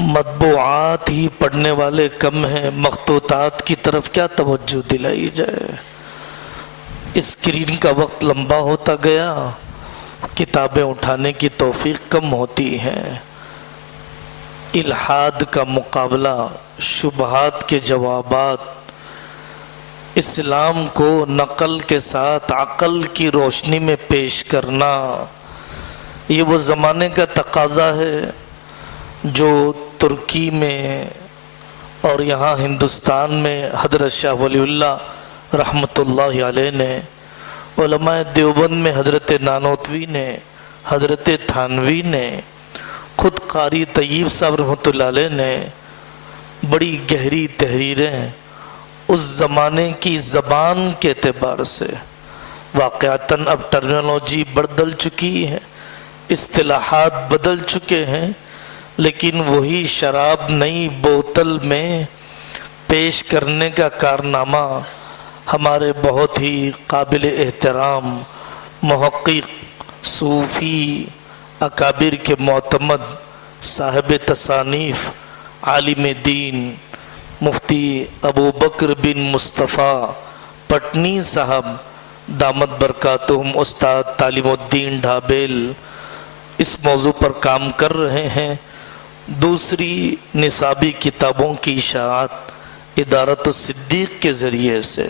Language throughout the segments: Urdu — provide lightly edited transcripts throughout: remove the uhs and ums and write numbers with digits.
مطبوعات ہی پڑھنے والے کم ہیں، مخطوطات کی طرف کیا توجہ دلائی جائے؟ اسکرین کا وقت لمبا ہوتا گیا، کتابیں اٹھانے کی توفیق کم ہوتی ہے، الحاد کا مقابلہ، شبہات کے جوابات، اسلام کو نقل کے ساتھ عقل کی روشنی میں پیش کرنا، یہ وہ زمانے کا تقاضا ہے جو ترکی میں اور یہاں ہندوستان میں حضرت شاہ ولی اللہ رحمۃ اللہ علیہ نے، علماء دیوبند میں حضرت نانوتوی نے، حضرت تھانوی نے، خود قاری طیب صاحب رحمۃ اللہ علیہ نے بڑی گہری تحریریں اس زمانے کی زبان کے اعتبار سے، واقعتاً اب ٹرمینالوجی بدل چکی ہے، اصطلاحات بدل چکے ہیں، لیکن وہی شراب نئی بوتل میں پیش کرنے کا کارنامہ ہمارے بہت ہی قابل احترام محقق صوفی اکابر کے معتمد صاحب تصانیف عالم دین مفتی ابو بکر بن مصطفیٰ پٹنی صاحب دامت برکاتہم استاد تعلیم الدین ڈھابیل اس موضوع پر کام کر رہے ہیں۔ دوسری نصابی کتابوں کی اشاعت ادارت الصدیق کے ذریعے سے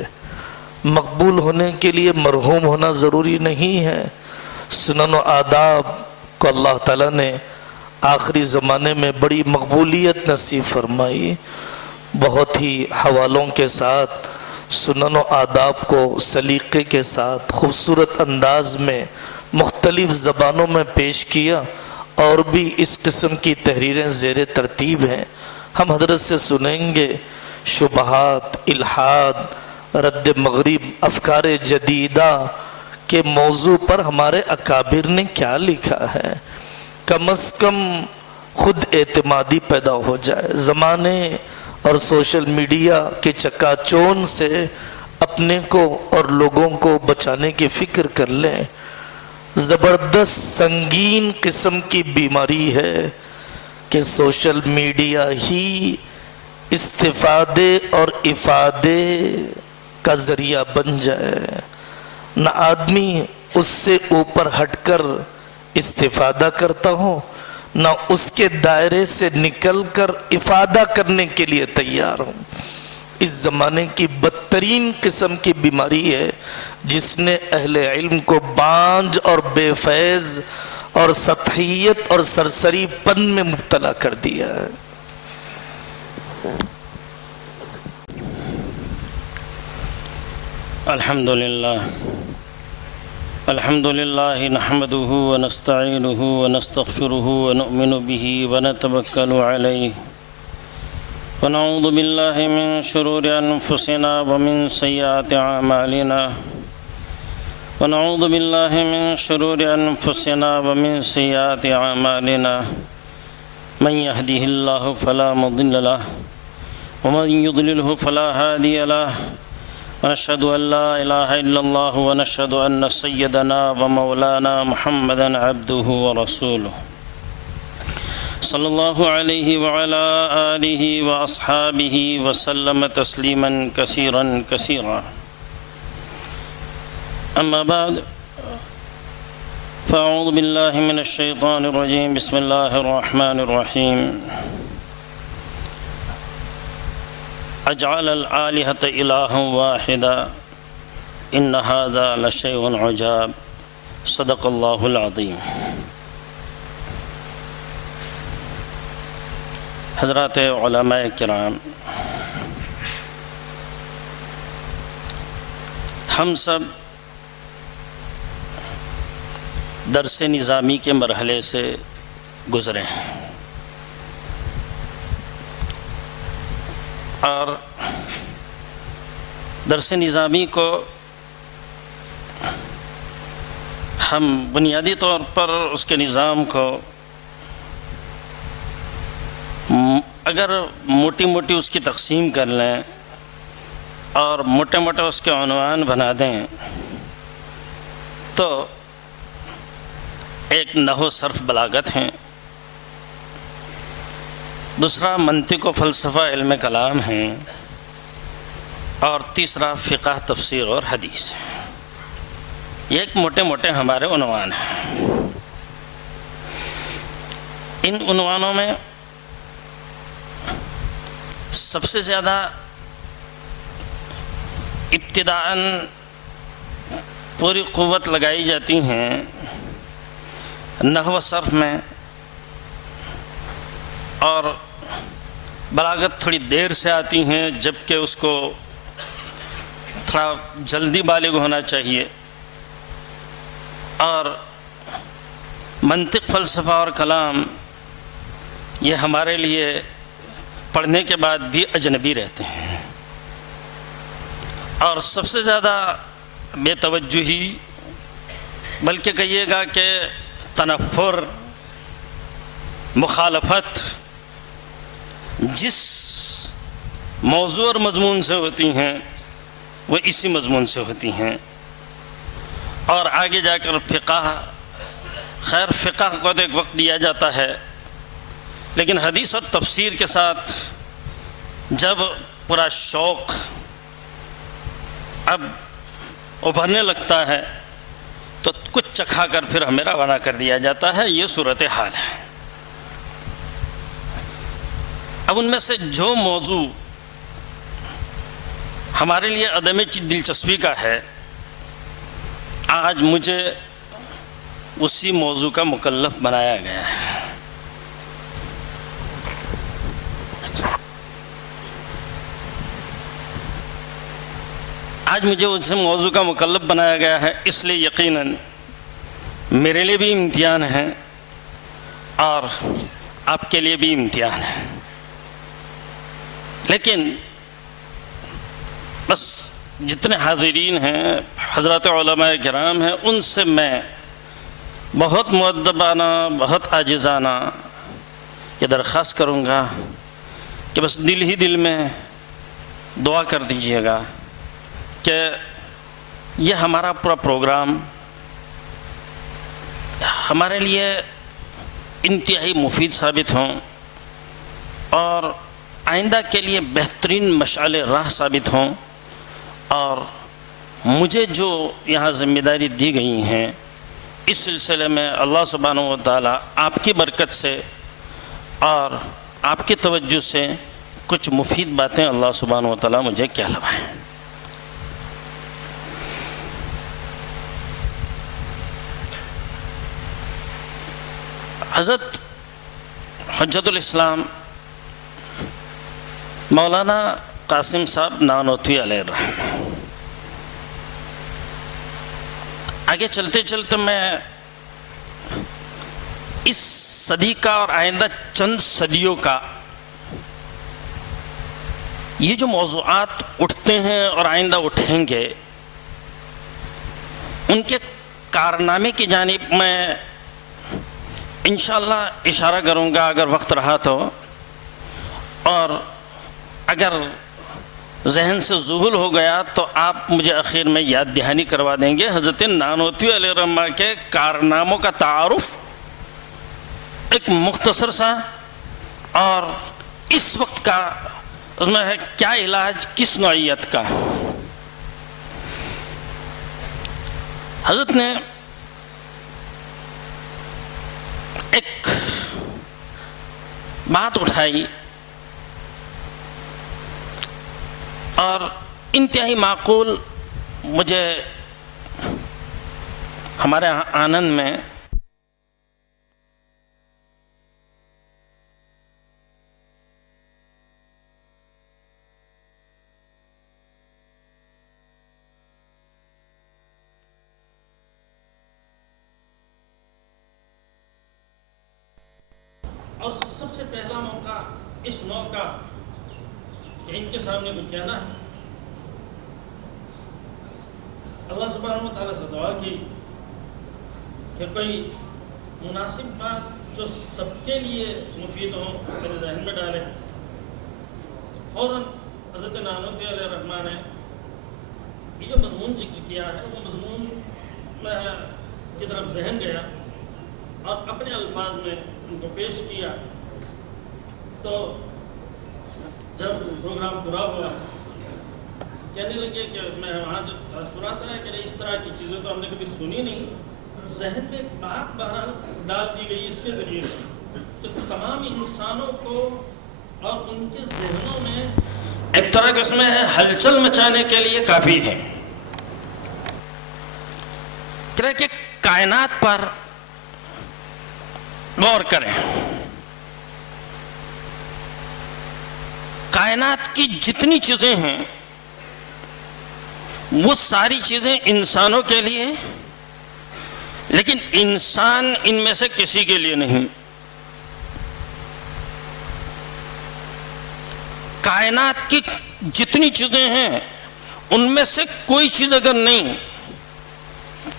مقبول ہونے کے لیے مرحوم ہونا ضروری نہیں ہے۔ سنن و آداب کو اللہ تعالیٰ نے آخری زمانے میں بڑی مقبولیت نصیب فرمائی، بہت ہی حوالوں کے ساتھ سنن و آداب کو سلیقے کے ساتھ خوبصورت انداز میں مختلف زبانوں میں پیش کیا، اور بھی اس قسم کی تحریریں زیر ترتیب ہیں، ہم حضرت سے سنیں گے۔ شبہات، الحاد، رد مغرب، افکار جدیدہ کے موضوع پر ہمارے اکابر نے کیا لکھا ہے، کم از کم خود اعتمادی پیدا ہو جائے، زمانے اور سوشل میڈیا کے چکا چون سے اپنے کو اور لوگوں کو بچانے کی فکر کر لیں۔ زبردست سنگین قسم کی بیماری ہے کہ سوشل میڈیا ہی استفادے اور افادے کا ذریعہ بن جائے، نہ آدمی اس سے اوپر ہٹ کر استفادہ کرتا ہو، نہ اس کے دائرے سے نکل کر افادہ کرنے کے لیے تیار ہو۔ اس زمانے کی بدترین قسم کی بیماری ہے جس نے اہل علم کو بانج اور بے فیض اور سطحیت اور سرسری پن میں مبتلا کر دیا ہے۔ الحمدللہ نحمده ونستعینه ونستغفره ونؤمن به ونتوکل علیہ ونعوذ باللہ من شرور انفسنا ومن سیئات اعمالنا ونعوذ باللہ من شرور انفسنا ومن سیئات اعمالنا من يهده الله فلا مضل له ومن يضلله فلا هادي له ونشهد ان لا اله الا الله ونشهد ان سيدنا ومولانا محمدا عبده ورسوله صلی اللہ علیہ وعلى آلہ واصحابہ وسلم تسلیما کثیرا کثیرا، اما بعد فاعوذ باللہ من الشیطان الرجیم، بسم اللہ الرحمن الرحیم۔ اجعل الآلہۃ الہا واحدا ان ھذا لشیء عجاب، صدق اللہ العظیم۔ حضرات علماء کرام، ہم سب درس نظامی کے مرحلے سے گزرے ہیں، اور درس نظامی کو ہم بنیادی طور پر اس کے نظام کو اگر موٹی موٹی اس کی تقسیم کر لیں اور موٹے موٹے اس کے عنوان بنا دیں تو ایک نحو صرف بلاغت ہیں، دوسرا منطق و فلسفہ علم کلام ہیں، اور تیسرا فقہ تفسیر اور حدیث۔ یہ ایک موٹے موٹے ہمارے عنوان ہیں۔ ان عنوانوں میں سب سے زیادہ ابتداءً پوری قوت لگائی جاتی ہیں نحو و صرف میں، اور بلاغت تھوڑی دیر سے آتی ہیں، جبکہ اس کو تھوڑا جلدی بالغ ہونا چاہیے، اور منطق، فلسفہ اور کلام یہ ہمارے لیے پڑھنے کے بعد بھی اجنبی رہتے ہیں، اور سب سے زیادہ بے توجہی، بلکہ کہیے گا کہ تنفر، مخالفت جس موضوع اور مضمون سے ہوتی ہیں وہ اسی مضمون سے ہوتی ہیں۔ اور آگے جا کر فقہ، خیر فقہ کو تو ایک وقت دیا جاتا ہے، لیکن حدیث اور تفسیر کے ساتھ جب پورا شوق اب ابھرنے لگتا ہے تو کچھ چکھا کر پھر ہمیں روانہ کر دیا جاتا ہے۔ یہ صورتحال ہے۔ اب ان میں سے جو موضوع ہمارے لیے عدم دلچسپی کا ہے، آج مجھے اسی موضوع کا مکلف بنایا گیا ہے۔ آج مجھے اس موضوع کا مکلف بنایا گیا ہے، اس لیے یقیناً میرے لیے بھی امتحان ہے اور آپ کے لیے بھی امتحان ہے، لیکن بس جتنے حاضرین ہیں، حضرات علماء کرام ہیں، ان سے میں بہت مؤدبانہ، بہت عاجزانہ یہ درخواست کروں گا کہ بس دل ہی دل میں دعا کر دیجیے گا کہ یہ ہمارا پورا پروگرام ہمارے لیے انتہائی مفید ثابت ہوں اور آئندہ کے لیے بہترین مشعل راہ ثابت ہوں، اور مجھے جو یہاں ذمہ داری دی گئی ہیں اس سلسلے میں اللہ سبحانہ و تعالیٰ آپ کی برکت سے اور آپ کی توجہ سے کچھ مفید باتیں اللہ سبحانہ و تعالیٰ مجھے کہلوائیں۔ حضرت حجت الاسلام مولانا قاسم صاحب نانوتوی علیہ الرحمہ، آگے چلتے چلتے میں اس صدی کا اور آئندہ چند صدیوں کا یہ جو موضوعات اٹھتے ہیں اور آئندہ اٹھیں گے، ان کے کارنامے کی جانب میں انشاءاللہ اشارہ کروں گا اگر وقت رہا تو، اور اگر ذہن سے ذہول ہو گیا تو آپ مجھے اخیر میں یاد دہانی کروا دیں گے۔ حضرت نانوتوی علیہ الرحمہ کے کارناموں کا تعارف ایک مختصر سا، اور اس وقت کا اس میں ہے کیا علاج کس نوعیت کا۔ حضرت نے ایک بات اٹھائی اور انتہائی معقول، مجھے ہمارے آنند میں اور سب سے پہلا موقع اس نو کا کہ ان کے سامنے کچھ کہنا ہے۔ اللہ سبحانہ و تعالیٰ سے دعا کی کہ کوئی مناسب بات جو سب کے لیے مفید ہو میرے ذہن میں ڈالے۔ فوراً حضرت نانوتوی علیہ الرحمہ نے یہ جو مضمون ذکر کیا ہے وہ مضمون میں کی طرف ذہن گیا اور اپنے الفاظ میں ان کو پیش کیا تو جب پروگرام پورا ہوا کہنے لگے کہ اس میں وہاں سے سناتا ہے کہ اس طرح کی چیزیں تو ہم نے کبھی سنی نہیں. ذہن میں ایک بات بہرحال ڈال دی گئی اس کے ذریعے سے کہ تمام انسانوں کو اور ان کے ذہنوں میں ایک طرح کے اس میں ہلچل مچانے کے لیے کافی ہے کہ کائنات پر غور کریں. کائنات کی جتنی چیزیں ہیں وہ ساری چیزیں انسانوں کے لیے، لیکن انسان ان میں سے کسی کے لیے نہیں. کائنات کی جتنی چیزیں ہیں ان میں سے کوئی چیز اگر نہیں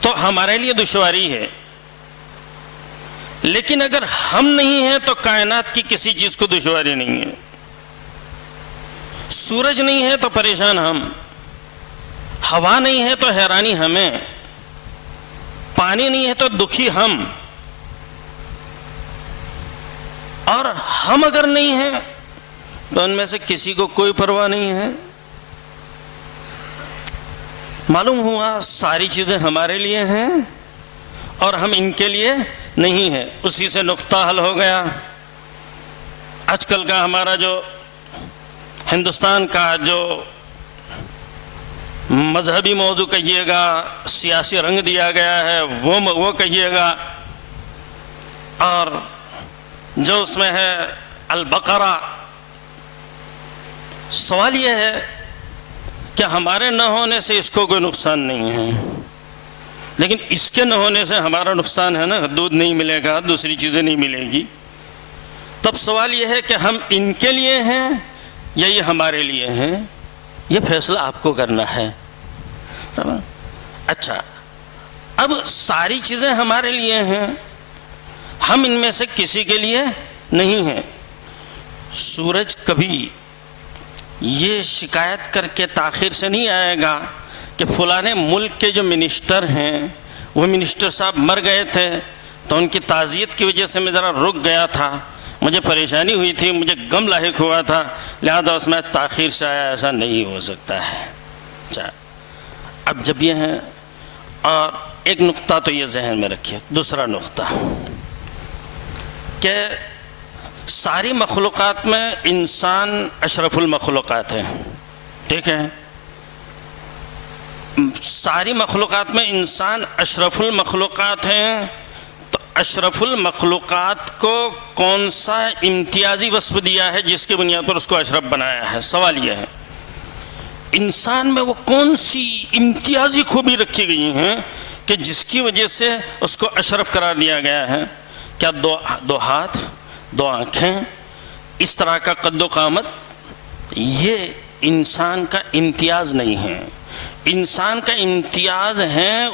تو ہمارے لیے دشواری ہے، لیکن اگر ہم نہیں ہیں تو کائنات کی کسی چیز کو دشواری نہیں ہے. سورج نہیں ہے تو پریشان ہم، ہوا نہیں ہے تو حیرانی ہمیں، پانی نہیں ہے تو دکھی ہم، اور ہم اگر نہیں ہیں تو ان میں سے کسی کو کوئی پرواہ نہیں ہے. معلوم ہوا ساری چیزیں ہمارے لیے ہیں اور ہم ان کے لیے نہیں ہیں. اسی سے نقطہ حل ہو گیا. آج کل کا ہمارا جو ہندوستان کا جو مذہبی موضوع کہیے گا، سیاسی رنگ دیا گیا ہے وہ کہیے گا، اور جو اس میں ہے البقرہ. سوال یہ ہے کہ ہمارے نہ ہونے سے اس کو کوئی نقصان نہیں ہے، لیکن اس کے نہ ہونے سے ہمارا نقصان ہے نا. دودھ نہیں ملے گا، دوسری چیزیں نہیں ملے گی. تب سوال یہ ہے کہ ہم ان کے لیے ہیں یا یہ ہمارے لیے ہیں. یہ فیصلہ آپ کو کرنا ہے. اچھا، اب ساری چیزیں ہمارے لیے ہیں، ہم ان میں سے کسی کے لیے نہیں ہیں. سورج کبھی یہ شکایت کر کے تاخیر سے نہیں آئے گا کہ فلاں ملک کے جو منسٹر ہیں وہ منسٹر صاحب مر گئے تھے تو ان کی تعزیت کی وجہ سے میں ذرا رک گیا تھا، مجھے پریشانی ہوئی تھی، مجھے غم لاحق ہوا تھا، لہذا اس میں تاخیر سے آیا. ایسا نہیں ہو سکتا ہے. اچھا، اب جب یہ ہے، اور ایک نقطہ تو یہ ذہن میں رکھیے. دوسرا نقطہ کہ ساری مخلوقات میں انسان اشرف المخلوقات ہے. ٹھیک ہے، ساری مخلوقات میں انسان اشرف المخلوقات ہیں. تو اشرف المخلوقات کو کون سا امتیازی وصف دیا ہے جس کی بنیاد پر اس کو اشرف بنایا ہے؟ سوال یہ ہے انسان میں وہ کون سی امتیازی خوبی رکھی گئی ہیں کہ جس کی وجہ سے اس کو اشرف قرار دیا گیا ہے؟ کیا دو ہاتھ، دو آنکھیں، اس طرح کا قد و قامت؟ یہ انسان کا امتیاز نہیں ہے. انسان کا امتیاز ہے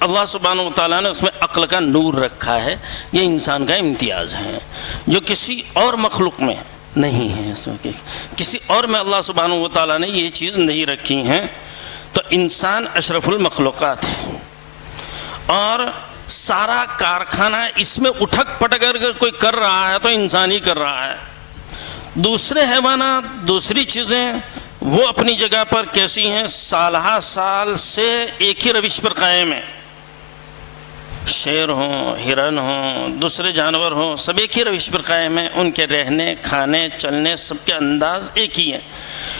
اللہ سبحانہ و تعالیٰ نے اس میں عقل کا نور رکھا ہے. یہ انسان کا امتیاز ہے جو کسی اور مخلوق میں نہیں ہے. اس میں کسی اور میں اللہ سبحانہ و تعالیٰ نے یہ چیز نہیں رکھی ہیں. تو انسان اشرف المخلوقات ہے، اور سارا کارخانہ اس میں اٹھک پٹک اگر کوئی کر رہا ہے تو انسان ہی کر رہا ہے. دوسرے حیوانات، دوسری چیزیں وہ اپنی جگہ پر کیسی ہیں؟ سالہ سال سے ایک ہی روش پر قائم ہیں. شیر ہوں، ہرن ہوں، دوسرے جانور ہوں، سب ایک ہی روش پر قائم ہیں. ان کے رہنے، کھانے، چلنے سب کے انداز ایک ہی ہیں.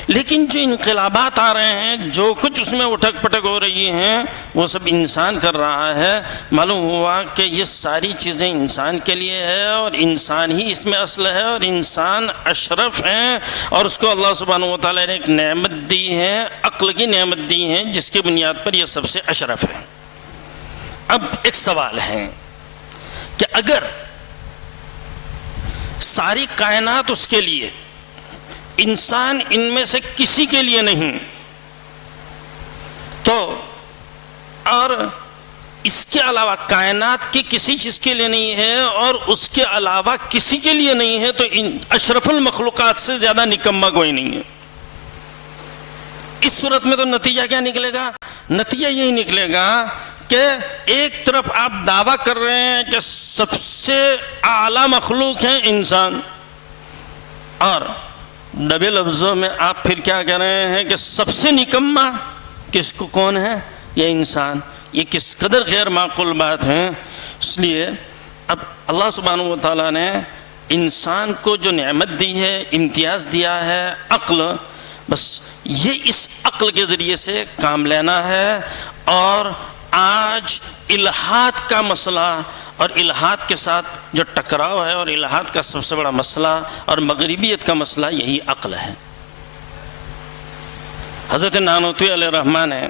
لیکن جو انقلابات آ رہے ہیں، جو کچھ اس میں اٹھک پٹک ہو رہی ہیں، وہ سب انسان کر رہا ہے. معلوم ہوا کہ یہ ساری چیزیں انسان کے لیے ہے، اور انسان ہی اس میں اصل ہے، اور انسان اشرف ہیں، اور اس کو اللہ سبحانہ و تعالیٰ نے ایک نعمت دی ہے، عقل کی نعمت دی ہے، جس کی بنیاد پر یہ سب سے اشرف ہے. اب ایک سوال ہے کہ اگر ساری کائنات اس کے لیے، انسان ان میں سے کسی کے لیے نہیں، تو اور اس کے علاوہ کائنات کی کسی چیز کے لیے نہیں ہے اور اس کے علاوہ کسی کے لیے نہیں ہے، تو اشرف المخلوقات سے زیادہ نکما کوئی نہیں ہے. اس صورت میں تو نتیجہ کیا نکلے گا؟ نتیجہ یہی نکلے گا کہ ایک طرف آپ دعویٰ کر رہے ہیں کہ سب سے اعلیٰ مخلوق ہیں انسان، اور دبے لفظوں میں آپ پھر کیا کہہ رہے ہیں کہ سب سے نکما کس کو کون ہے؟ یہ انسان. یہ کس قدر غیر معقول بات ہے. اس لیے اب اللہ سبحانہ و تعالیٰ نے انسان کو جو نعمت دی ہے، امتیاز دیا ہے، عقل، بس یہ اس عقل کے ذریعے سے کام لینا ہے. اور آج الہاد کا مسئلہ اور الہاد کے ساتھ جو ٹکراؤ ہے، اور الہاد کا سب سے بڑا مسئلہ اور مغربیت کا مسئلہ یہی عقل ہے. حضرت نانوتوی علیہ الرحمٰن نے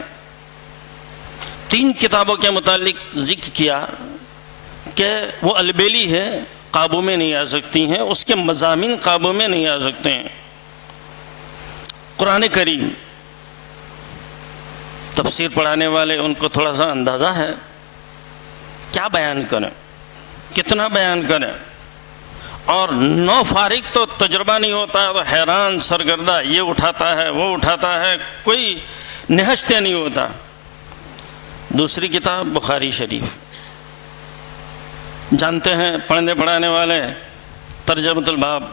3 کتابوں کے متعلق ذکر کیا کہ وہ البیلی ہے، قابو میں نہیں آ سکتی ہیں، اس کے مضامین قابو میں نہیں آ سکتے ہیں. قرآن کریم، تفسیر پڑھانے والے ان کو تھوڑا سا اندازہ ہے، کیا بیان کریں، کتنا بیان کریں. اور نو فارغ تو تجربہ نہیں ہوتا، تو حیران سرگردہ، یہ اٹھاتا ہے وہ اٹھاتا ہے، کوئی نہشتے نہیں ہوتا. دوسری کتاب بخاری شریف، جانتے ہیں پڑھنے پڑھانے والے، ترجمۃ الباب.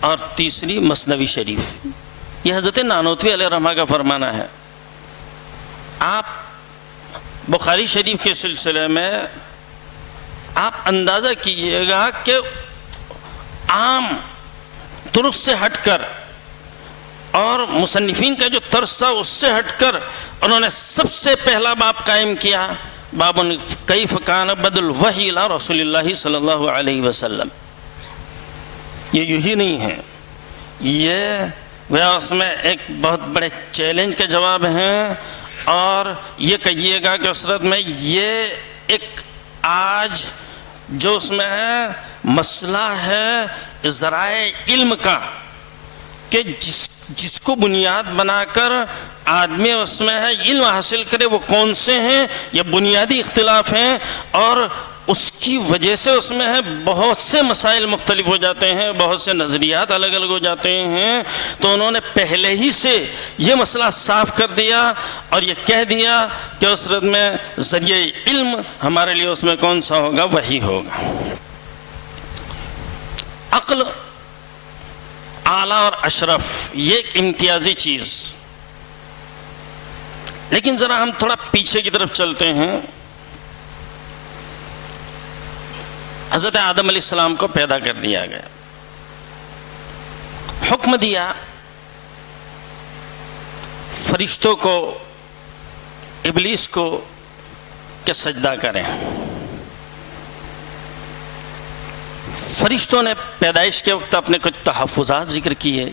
اور تیسری مثنوی شریف. یہ حضرت نانوتوی علیہ الرحمہ کا فرمانا ہے. آپ بخاری شریف کے سلسلے میں آپ اندازہ کیجئے گا کہ عام طرق سے ہٹ کر اور مصنفین کا جو طرز تھا اس سے ہٹ کر انہوں نے سب سے پہلا باب قائم کیا، باب کیف کان بدء الوحی الی رسول اللہ صلی اللہ علیہ وسلم. یہ یہی نہیں ہے، یہ گویا اس میں ایک بہت بڑے چیلنج کے جواب ہیں. اور یہ کہیے گا کہ اسرت میں یہ ایک آج جو اس میں ہے مسئلہ ہے ذرائع علم کا، کہ جس کو بنیاد بنا کر آدمی اس میں ہے علم حاصل کرے، وہ کون سے ہیں، یہ بنیادی اختلاف ہیں. اور اس کی وجہ سے اس میں ہے بہت سے مسائل مختلف ہو جاتے ہیں، بہت سے نظریات الگ الگ ہو جاتے ہیں. تو انہوں نے پہلے ہی سے یہ مسئلہ صاف کر دیا اور یہ کہہ دیا کہ اس رد میں ذریعہ علم ہمارے لیے اس میں کون سا ہوگا؟ وہی ہوگا. عقل اعلیٰ اور اشرف، یہ ایک امتیازی چیز. لیکن ذرا ہم تھوڑا پیچھے کی طرف چلتے ہیں. حضرت آدم علیہ السلام کو پیدا کر دیا گیا، حکم دیا فرشتوں کو، ابلیس کو کہ سجدہ کریں. فرشتوں نے پیدائش کے وقت اپنے کچھ تحفظات ذکر کیے.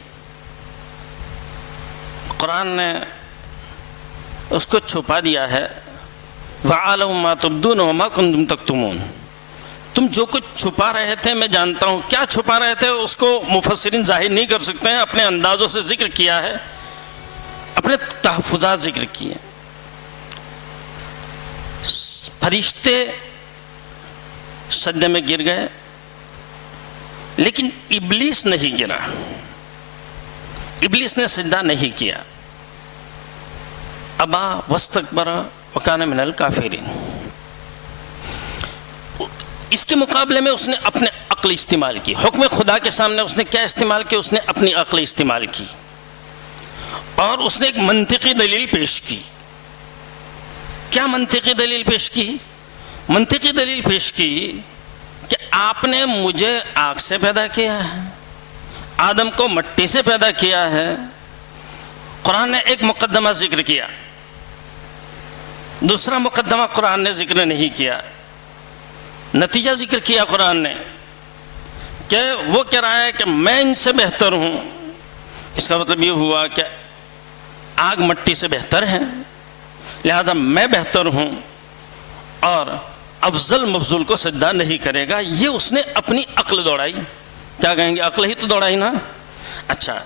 قرآن نے اس کو چھپا دیا ہے، وَعَلَمُ مَا تُبْدُونَ وَمَا كُنْتُمْ تَكْتُمُونَ. تم جو کچھ چھپا رہے تھے میں جانتا ہوں. کیا چھپا رہے تھے اس کو مفسرین ظاہر نہیں کر سکتے ہیں، اپنے اندازوں سے ذکر کیا ہے، اپنے تحفظات ذکر کیے. فرشتے سجدے میں گر گئے، لیکن ابلیس نہیں گرا، ابلیس نے سجدہ نہیں کیا. ابا واستکبر وکان من الکافرین. اس کے مقابلے میں اس نے اپنے عقل استعمال کی. حکم خدا کے سامنے اس نے کیا استعمال کیا؟ اس نے اپنی عقل استعمال کی اور اس نے ایک منطقی دلیل پیش کی. کیا منطقی دلیل پیش کی؟ منطقی دلیل پیش کی کہ آپ نے مجھے آگ سے پیدا کیا ہے، آدم کو مٹی سے پیدا کیا ہے. قرآن نے ایک مقدمہ ذکر کیا، دوسرا مقدمہ قرآن نے ذکر نہیں کیا. نتیجہ ذکر کیا قرآن نے کہ وہ کہہ رہا ہے کہ میں ان سے بہتر ہوں. اس کا مطلب یہ ہوا کہ آگ مٹی سے بہتر ہے، لہذا میں بہتر ہوں اور افضل مفضول کو سجدہ نہیں کرے گا. یہ اس نے اپنی عقل دوڑائی. کیا کہیں گے؟ عقل ہی تو دوڑائی نا. اچھا،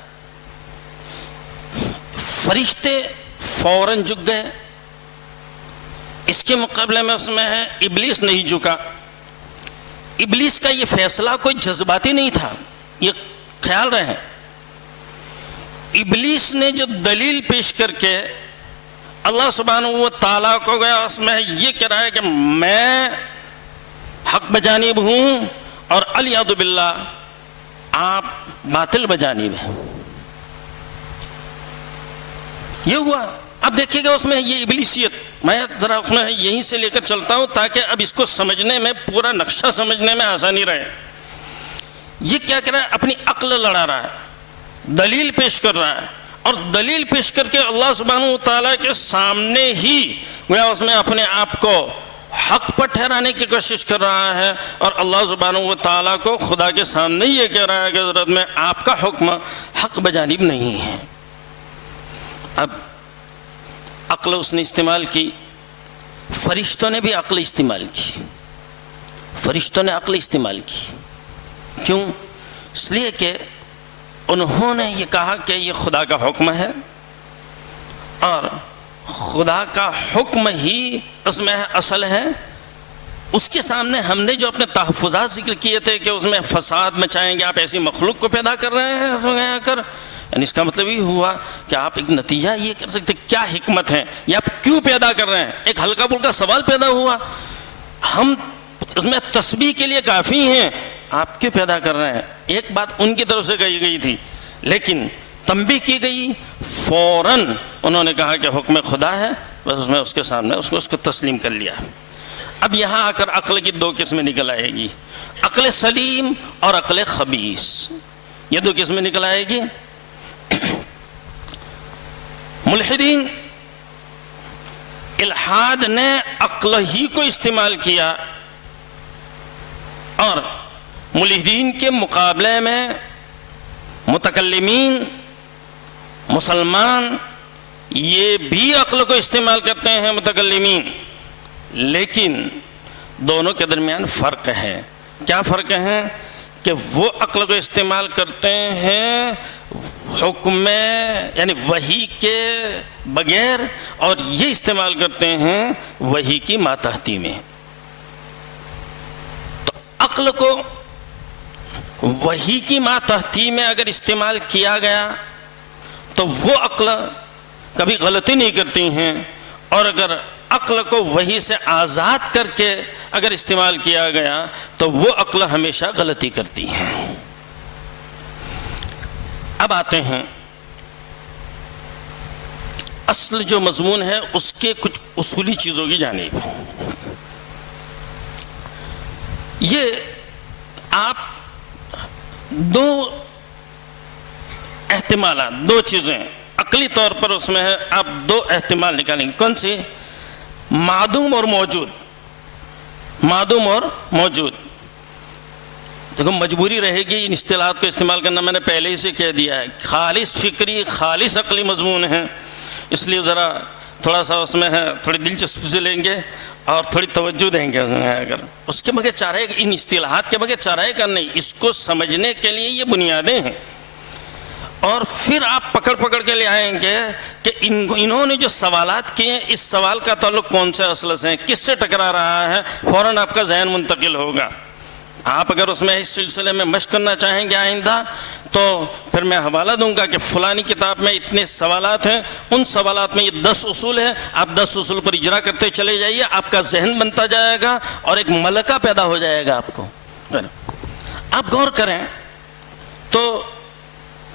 فرشتے فوراً جھک گئے. اس کے مقابلے میں اس میں ہے ابلیس نہیں جھکا. ابلیس کا یہ فیصلہ کوئی جذباتی نہیں تھا، یہ خیال رہے. ابلیس نے جو دلیل پیش کر کے اللہ سبحانہ و تعالیٰ کو گیا اس میں یہ کہہ رہا ہے کہ میں حق بجانب ہوں اور علیاذ باللہ آپ باطل بجانب ہیں. یہ ہوا. اب دیکھیے گا اس میں یہ ابلیسیت، میں ذرا اس میں یہیں سے لے کر چلتا ہوں تاکہ اب اس کو سمجھنے میں، پورا نقشہ سمجھنے میں آسانی رہے. یہ کیا کر رہا ہے؟ اپنی عقل لڑا رہا ہے، دلیل پیش کر رہا ہے، اور دلیل پیش کر کے اللہ سبحانہ و تعالیٰ کے سامنے ہی گویا اس میں اپنے آپ کو حق پر ٹھہرانے کی کوشش کر رہا ہے، اور اللہ سبحانہ و تعالیٰ کو خدا کے سامنے یہ کہہ رہا ہے کہ حضرت میں آپ کا حکم حق بجانب نہیں ہے. اب عقل اس نے استعمال کی، فرشتوں نے بھی عقل استعمال کی. فرشتوں نے عقل استعمال کی. کیوں؟ اس لیے کہ انہوں نے یہ کہا کہ یہ خدا کا حکم ہے، اور خدا کا حکم ہی اس میں اصل ہے. اس کے سامنے ہم نے جو اپنے تحفظات ذکر کیے تھے کہ اس میں فساد مچائیں گے، آپ ایسی مخلوق کو پیدا کر رہے ہیں اس میں آ کر، یعنی اس کا مطلب یہ ہوا کہ آپ ایک نتیجہ یہ کر سکتے کیا حکمت ہے، یا آپ کیوں پیدا کر رہے ہیں. ایک ہلکا پھلکا سوال پیدا ہوا، ہم اس میں تسبیح کے لیے کافی ہیں، آپ کیوں پیدا کر رہے ہیں. ایک بات ان کی طرف سے کہی گئی تھی، لیکن تنبیہ کی گئی، فوراً انہوں نے کہا کہ حکم خدا ہے، بس اس میں اس کے سامنے اس کو تسلیم کر لیا. اب یہاں آ کر عقل کی دو قسمیں نکل آئے گی، عقل سلیم اور عقل خبیث. یہ دو قسمیں نکل آئے گی. ملحدین الحاد نے عقل ہی کو استعمال کیا، اور ملحدین کے مقابلے میں متکلمین مسلمان یہ بھی عقل کو استعمال کرتے ہیں متکلمین، لیکن دونوں کے درمیان فرق ہے. کیا فرق ہے؟ کہ وہ عقل کو استعمال کرتے ہیں حکم یعنی وحی کے بغیر، اور یہ استعمال کرتے ہیں وحی کی ماتحتی میں. تو عقل کو وحی کی ماتحتی میں اگر استعمال کیا گیا تو وہ عقل کبھی غلطی نہیں کرتی ہیں، اور اگر عقل کو وحی سے آزاد کر کے اگر استعمال کیا گیا تو وہ عقل ہمیشہ غلطی کرتی ہیں. اب آتے ہیں اصل جو مضمون ہے اس کے کچھ اصولی چیزوں کی جانب. یہ آپ دو احتمالات، دو چیزیں عقلی طور پر اس میں ہے، آپ دو احتمال نکالیں گے. کون سی؟ معدوم اور موجود. معدوم اور موجود. دیکھو مجبوری رہے گی ان اصطلاحات کو استعمال کرنا، میں نے پہلے ہی سے کہہ دیا ہے خالص فکری خالص عقلی مضمون ہے، اس لیے ذرا تھوڑا سا اس میں ہے تھوڑی دلچسپی سے لیں گے اور تھوڑی توجہ دیں گے. اگر اس کے بغیر چارہ، ان اصطلاحات کے بغیر چارہ کا نہیں، اس کو سمجھنے کے لیے یہ بنیادیں ہیں. اور پھر آپ پکڑ پکڑ کے لے آئیں گے کہ انہوں نے جو سوالات کیے ہیں اس سوال کا تعلق کون سے اصل سے ہے، کس سے ٹکرا رہا ہے، فوراً آپ کا ذہن منتقل ہوگا. آپ اگر اس میں اس سلسلے میں مشق کرنا چاہیں گے آئندہ تو پھر میں حوالہ دوں گا کہ فلانی کتاب میں اتنے سوالات ہیں، ان سوالات میں یہ 10 اصول ہیں، آپ 10 اصول پر اجرا کرتے چلے جائیے، آپ کا ذہن بنتا جائے گا اور ایک ملکہ پیدا ہو جائے گا آپ کو. آپ غور کریں تو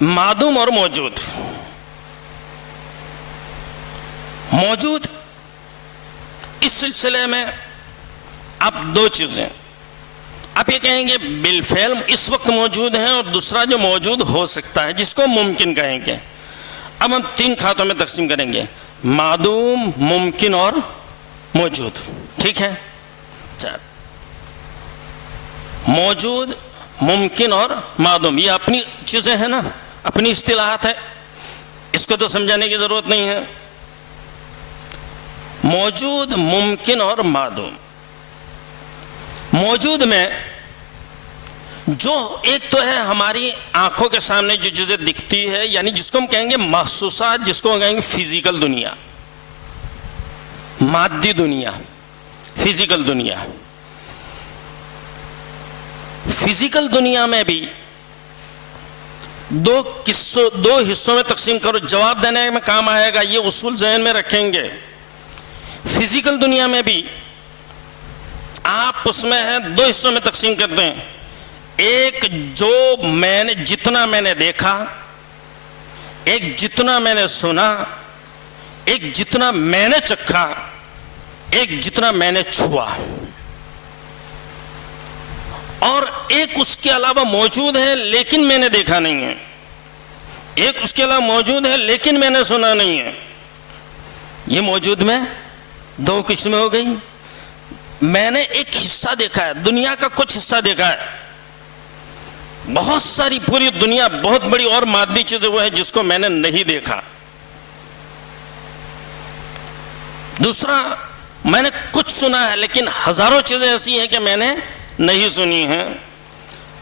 معدوم اور موجود. موجود اس سلسلے میں آپ دو چیزیں، آپ یہ کہیں گے بالفعل اس وقت موجود ہیں، اور دوسرا جو موجود ہو سکتا ہے جس کو ممکن کہیں گے. اب ہم 3 کھاتوں میں تقسیم کریں گے، معدوم، ممکن اور موجود. ٹھیک ہے؟ موجود، ممکن اور معدوم یہ اپنی چیزیں ہیں نا، اپنی اصطلاحات ہے، اس کو تو سمجھانے کی ضرورت نہیں ہے. موجود، ممکن اور معدوم. موجود میں جو ایک تو ہے ہماری آنکھوں کے سامنے جو چیزیں دکھتی ہے، یعنی جس کو ہم کہیں گے محسوسات، جس کو ہم کہیں گے فزیکل دنیا، مادی دنیا، فزیکل دنیا. فزیکل دنیا میں بھی دو حصوں میں تقسیم کرو، جواب دینے میں کام آئے گا، یہ اصول ذہن میں رکھیں گے. فزیکل دنیا میں بھی آپ اس میں ہے 2 حصوں میں تقسیم کرتے ہیں. ایک جو میں نے جتنا میں نے دیکھا، ایک جتنا میں نے سنا، ایک جتنا میں نے چکھا، ایک جتنا میں نے چھوا، اور ایک اس کے علاوہ موجود ہے لیکن میں نے دیکھا نہیں ہے، ایک اس کے علاوہ موجود ہے لیکن میں نے سنا نہیں ہے۔ یہ موجود میں دو قسمیں ہو گئی۔ میں نے ایک حصہ دیکھا ہے، دنیا کا کچھ حصہ دیکھا ہے، بہت ساری پوری دنیا بہت بڑی اور مادی چیزیں وہ ہے جس کو میں نے نہیں دیکھا۔ دوسرا، میں نے کچھ سنا ہے لیکن ہزاروں چیزیں ایسی ہیں کہ میں نے نہیں سنی ہیں۔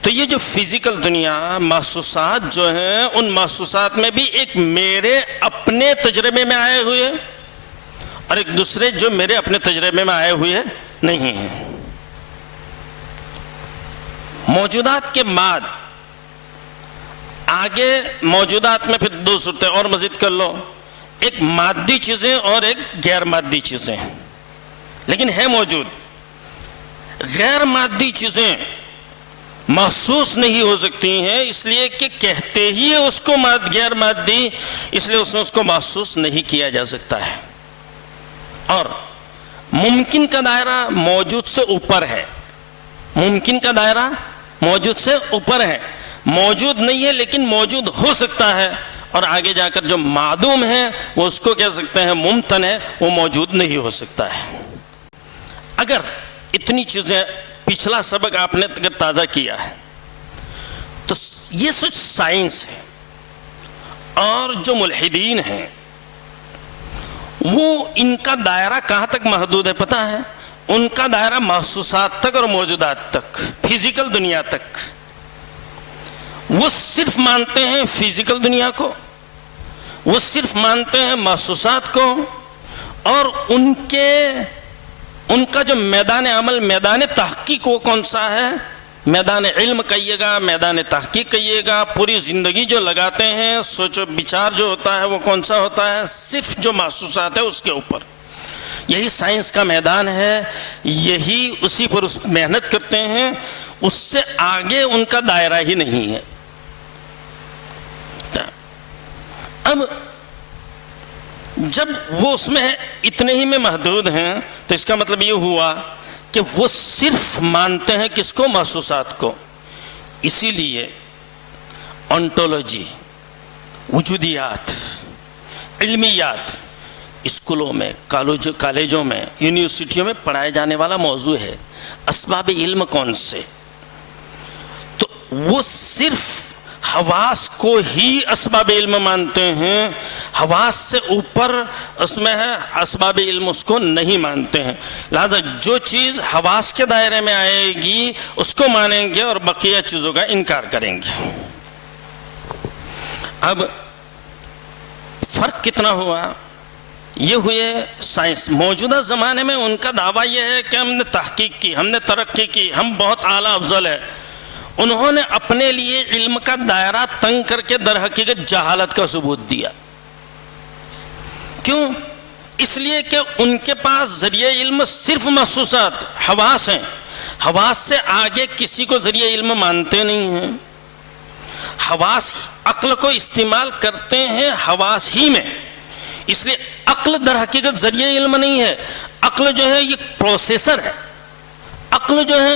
تو یہ جو فزیکل دنیا، محسوسات جو ہیں، ان محسوسات میں بھی ایک میرے اپنے تجربے میں آئے ہوئے اور ایک دوسرے جو میرے اپنے تجربے میں آئے ہوئے نہیں ہیں۔ موجودات کے بعد آگے موجودات میں پھر دو صورتیں اور مزید کر لو، ایک مادی چیزیں اور ایک غیر مادی چیزیں، لیکن ہے موجود۔ غیر مادی چیزیں محسوس نہیں ہو سکتی ہیں، اس لیے کہ کہتے ہی اس کو غیر مادی، اس لیے اس کو محسوس نہیں کیا جا سکتا ہے۔ اور ممکن کا دائرہ موجود سے اوپر ہے، ممکن کا دائرہ موجود سے اوپر ہے، موجود نہیں ہے لیکن موجود ہو سکتا ہے، اور آگے جا کر جو معدوم ہے وہ اس کو کہہ سکتے ہیں ممتن ہے، وہ موجود نہیں ہو سکتا ہے۔ اگر اتنی چیزیں پچھلا سبق آپ نے اگر تازہ کیا ہے تو یہ سچ سائنس ہے، اور جو ملحدین ہیں وہ ان کا دائرہ کہاں تک محدود ہے پتہ ہے؟ ان کا دائرہ محسوسات تک اور موجودات تک، فزیکل دنیا تک۔ وہ صرف مانتے ہیں فزیکل دنیا کو، وہ صرف مانتے ہیں محسوسات کو، اور ان کا جو میدان عمل، میدان تحقیق وہ کون سا ہے؟ میدان علم کہیے گا، میدان تحقیق کہیے گا، پوری زندگی جو لگاتے ہیں، سوچ و بچار جو ہوتا ہے وہ کون سا ہوتا ہے؟ صرف جو محسوسات ہے اس کے اوپر۔ یہی سائنس کا میدان ہے، یہی اسی پر محنت کرتے ہیں، اس سے آگے ان کا دائرہ ہی نہیں ہے۔ اب جب وہ اس میں اتنے ہی میں محدود ہیں تو اس کا مطلب یہ ہوا کہ وہ صرف مانتے ہیں کس کو؟ محسوسات کو۔ اسی لیے انٹولوجی، وجودیات، علمیات اسکولوں میں، کالجوں میں، یونیورسٹیوں میں پڑھائے جانے والا موضوع ہے۔ اسباب علم کون سے؟ تو وہ صرف حواس کو ہی اسباب علم مانتے ہیں، حواس سے اوپر اس میں ہے اسباب علم اس کو نہیں مانتے ہیں۔ لہذا جو چیز حواس کے دائرے میں آئے گی اس کو مانیں گے اور بقیہ چیزوں کا انکار کریں گے۔ اب فرق کتنا ہوا؟ یہ ہوئے سائنس۔ موجودہ زمانے میں ان کا دعویٰ یہ ہے کہ ہم نے تحقیق کی، ہم نے ترقی کی، ہم بہت اعلیٰ افضل ہے۔ انہوں نے اپنے لیے علم کا دائرہ تنگ کر کے در حقیقت جہالت کا ثبوت دیا۔ کیوں؟ اس لیے کہ ان کے پاس ذریعہ علم صرف محسوسات، حواس ہیں، حواس سے آگے کسی کو ذریعہ علم مانتے نہیں ہیں۔ حواس، عقل کو استعمال کرتے ہیں حواس ہی میں، اس لیے عقل در حقیقت ذریعہ علم نہیں ہے۔ عقل جو ہے یہ پروسیسر ہے۔ عقل جو ہے،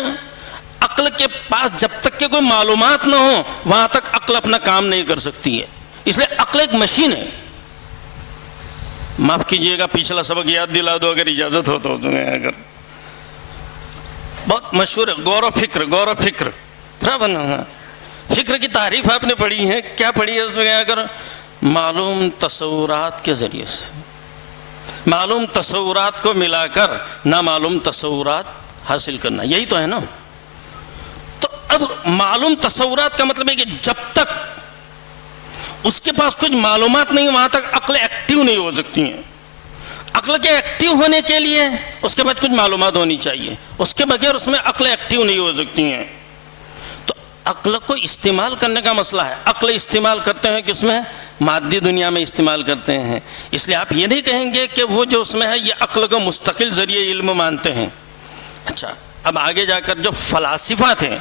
عقل کے پاس جب تک کہ کوئی معلومات نہ ہو وہاں تک عقل اپنا کام نہیں کر سکتی ہے، اس لیے عقل ایک مشین ہے۔ معاف کیجئے گا، پچھلا سبق یاد دلا دو اگر اجازت ہو تو تمہیں۔ اگر بہت مشہور ہے غور و فکر، غور و فکر، فکر کی تعریف آپ نے پڑھی ہے، کیا پڑھی ہے اس میں؟ اگر معلوم تصورات کے ذریعے سے، معلوم تصورات کو ملا کر نامعلوم تصورات حاصل کرنا، یہی تو ہے نا۔ تو اب معلوم تصورات کا مطلب ہے کہ جب تک اس کے پاس کچھ معلومات نہیں وہاں تک عقل ایکٹیو نہیں ہو سکتی ہیں۔ عقل کے ایکٹیو ہونے کے لیے اس کے بعد کچھ معلومات ہونی چاہیے، اس کے بغیر اس میں عقل ایکٹیو نہیں ہو سکتی ہیں۔ تو عقل کو استعمال کرنے کا مسئلہ ہے۔ عقل استعمال کرتے ہیں کس میں؟ مادی دنیا میں استعمال کرتے ہیں۔ اس لیے آپ یہ نہیں کہیں گے کہ وہ جو اس میں ہے یہ عقل کو مستقل ذریعہ علم مانتے ہیں۔ اچھا، اب آگے جا کر جو فلاسفہ تھے،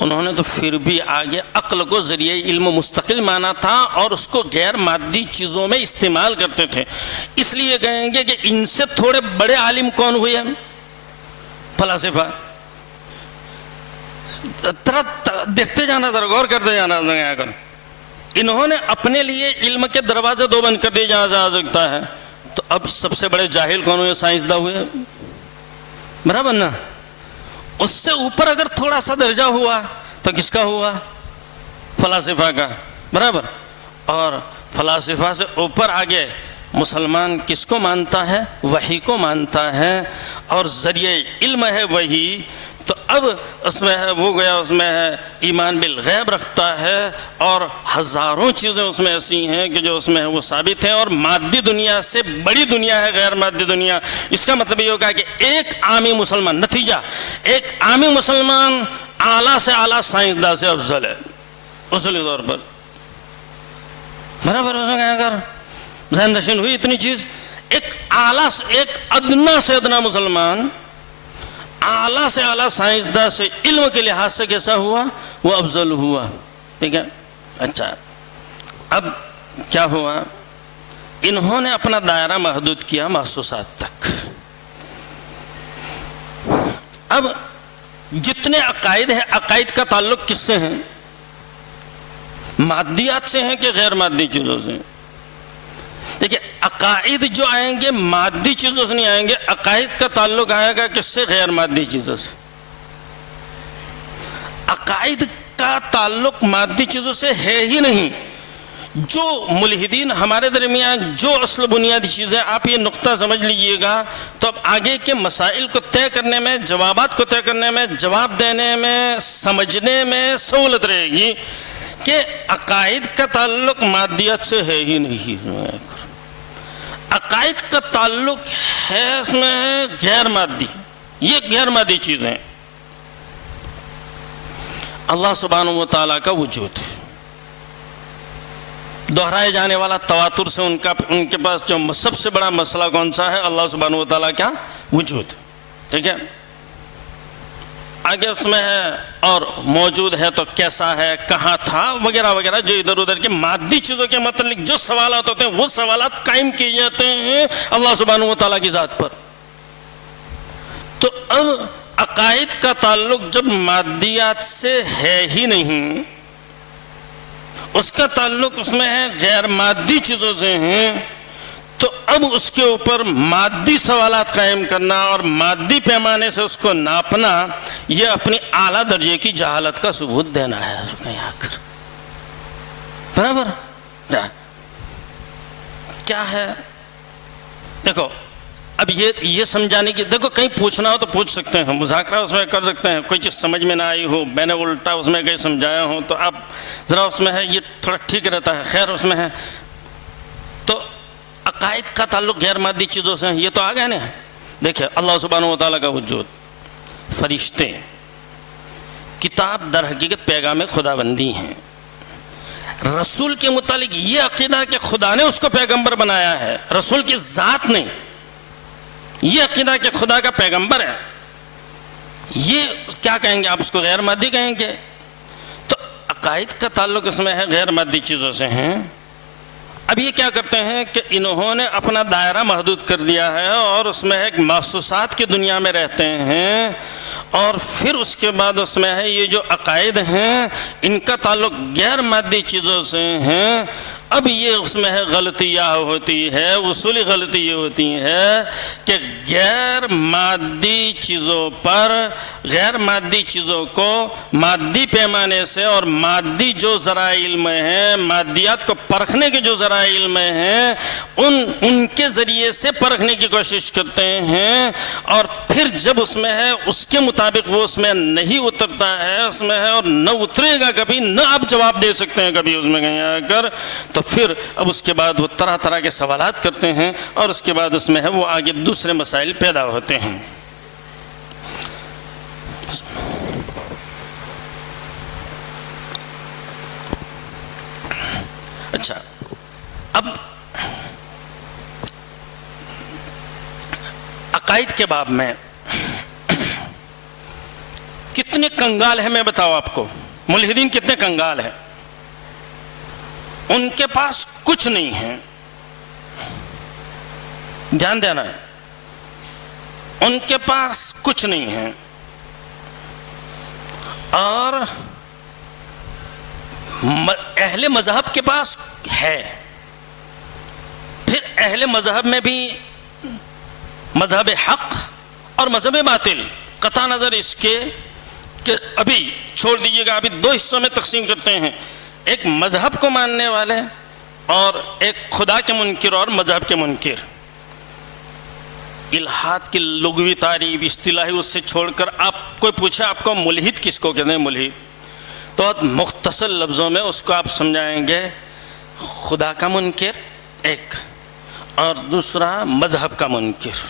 انہوں نے تو پھر بھی آگے عقل کو ذریعہ علم مستقل مانا تھا اور اس کو غیر مادی چیزوں میں استعمال کرتے تھے. اس لیے کہیں گے کہ ان سے تھوڑے بڑے عالم کون ہوئے ہیں؟ فلاسفہ. دیکھتے جانا ذرا، غور کرتے جانا. انہوں نے اپنے لیے علم کے دروازے دو بند کر دیے جہاں جا سکتا ہے. تو اب سب سے بڑے جاہل کون ہوئے؟ سائنسداں ہوئے. برابر نا؟ اس سے اوپر اگر تھوڑا سا درجہ ہوا تو کس کا ہوا؟ فلاسفہ کا. برابر. اور فلاسفہ سے اوپر آگے مسلمان کس کو مانتا ہے؟ وحی کو مانتا ہے اور ذریعہ علم ہے وحی. تو اب اس میں ہے وہ گیا، اس میں ہے ایمان بالغیب رکھتا ہے اور ہزاروں چیزیں اس میں ایسی ہیں کہ جو اس میں ہے وہ ثابت ہیں. اور مادی دنیا سے بڑی دنیا ہے غیر مادی دنیا. اس کا مطلب یہ ہوگا کہ ایک عامی مسلمان، نتیجہ ایک عامی مسلمان اعلیٰ سے اعلیٰ سائنسداں سے افضل ہے اصولی طور پر. برابر اگر ذہن نشین ہوئی اتنی چیز. ایک اعلیٰ سے ایک ادنا سے ادنا مسلمان اعلیٰ سے اعلیٰ سائنسداں سے علم کے لحاظ سے کیسا ہوا؟ وہ افضل ہوا. ٹھیک ہے. اچھا، اب کیا ہوا؟ انہوں نے اپنا دائرہ محدود کیا محسوسات تک. اب جتنے عقائد ہیں، عقائد کا تعلق کس سے ہیں؟ مادیات سے ہیں کہ غیر مادی چیزوں سے؟ دیکھیے، عقائد جو آئیں گے مادی چیزوں سے نہیں آئیں گے. عقائد کا تعلق آئے گا کس سے؟ غیر مادی چیزوں سے. عقائد کا تعلق مادی چیزوں سے ہے ہی نہیں. جو ملحدین ہمارے درمیان جو اصل بنیادی چیزیں، آپ یہ نقطہ سمجھ لیجئے گا تو اب آگے کے مسائل کو طے کرنے میں، جوابات کو طے کرنے میں، جواب دینے میں، سمجھنے میں سہولت رہے گی کہ عقائد کا تعلق مادیات سے ہے ہی نہیں. عقائد کا تعلق ہے اس میں ہے غیر مادی. یہ غیر مادی چیزیں اللہ سبحانہ و تعالیٰ کا وجود، دہرائے جانے والا تواتر سے ان کے پاس جو سب سے بڑا مسئلہ کون سا ہے؟ اللہ سبحانہ و تعالیٰ کا وجود. ٹھیک ہے. آگے اس میں ہے اور موجود ہے تو کیسا ہے، کہاں تھا، وغیرہ وغیرہ جو ادھر ادھر کے مادی چیزوں کے متعلق جو سوالات ہوتے ہیں وہ سوالات قائم کیے جاتے ہیں اللہ سبحانہ و تعالیٰ کی ذات پر. تو اب عقائد کا تعلق جب مادیات سے ہے ہی نہیں، اس کا تعلق اس میں ہے غیر مادی چیزوں سے ہیں، تو اب اس کے اوپر مادی سوالات قائم کرنا اور مادی پیمانے سے اس کو ناپنا، یہ اپنی اعلیٰ درجے کی جہالت کا ثبوت دینا ہے کہیں آ کر. برابر. کیا ہے؟ دیکھو اب یہ سمجھانے کی، دیکھو کہیں پوچھنا ہو تو پوچھ سکتے ہیں، مذاکرہ اس میں کر سکتے ہیں. کوئی چیز سمجھ میں نہ آئی ہو، میں نے الٹا اس میں کہیں سمجھایا ہوں تو آپ ذرا اس میں ہے یہ تھوڑا ٹھیک رہتا ہے. خیر اس میں ہے تو عقائد کا تعلق غیر مادی چیزوں سے ہیں. یہ تو آ گئے نا. دیکھیں اللہ سبحانہ و تعالیٰ کا وجود، فرشتے، کتاب در حقیقت پیغام خدا بندی ہیں. رسول کے متعلق یہ عقیدہ کہ خدا نے اس کو پیغمبر بنایا ہے، رسول کی ذات نہیں. یہ عقیدہ کہ خدا کا پیغمبر ہے، یہ کیا کہیں گے آپ؟ اس کو غیر مادی کہیں گے. تو عقائد کا تعلق اس میں ہے غیر مادی چیزوں سے ہیں. اب یہ کیا کرتے ہیں کہ انہوں نے اپنا دائرہ محدود کر دیا ہے اور اس میں ایک محسوسات کی دنیا میں رہتے ہیں، اور پھر اس کے بعد اس میں ہے یہ جو عقائد ہیں ان کا تعلق غیر مادی چیزوں سے ہیں. اب یہ اس میں ہے غلطی یہ ہوتی ہے، اصولی غلطی یہ ہوتی ہے کہ غیر مادی چیزوں پر، غیر مادی چیزوں کو مادی پیمانے سے اور مادی جو ذرائع علم ہیں، مادیات کو پرکھنے کے جو ذرائع علم ہیں ان کے ذریعے سے پرکھنے کی کوشش کرتے ہیں. اور پھر جب اس میں ہے اس کے مطابق وہ اس میں نہیں اترتا ہے، اس میں ہے اور نہ اترے گا کبھی، نہ آپ جواب دے سکتے ہیں کبھی اس میں کہیں آ کر، تو پھر اب اس کے بعد وہ طرح طرح کے سوالات کرتے ہیں اور اس کے بعد اس میں ہے وہ آگے دوسرے مسائل پیدا ہوتے ہیں. اچھا، اب عقائد کے باب میں کتنے کنگال ہیں میں بتاؤں آپ کو، ملحدین کتنے کنگال ہیں. ان کے پاس کچھ نہیں ہے، دھیان دینا ہے، ان کے پاس کچھ نہیں ہے. اور اہل مذہب کے پاس ہے. پھر اہل مذہب میں بھی مذہب حق اور مذہب باطل، قطع نظر اس کے کہ ابھی چھوڑ دیجئے گا، ابھی دو حصوں میں تقسیم کرتے ہیں، ایک مذہب کو ماننے والے اور ایک خدا کے منکر اور مذہب کے منکر. الحاد کی لغوی تعریف اصطلاحی اس سے چھوڑ کر آپ کوئی پوچھے آپ کو ملحد کس کو کہتے ہیں، ملحد تو بہت مختصر لفظوں میں اس کو آپ سمجھائیں گے، خدا کا منکر ایک اور دوسرا مذہب کا منکر.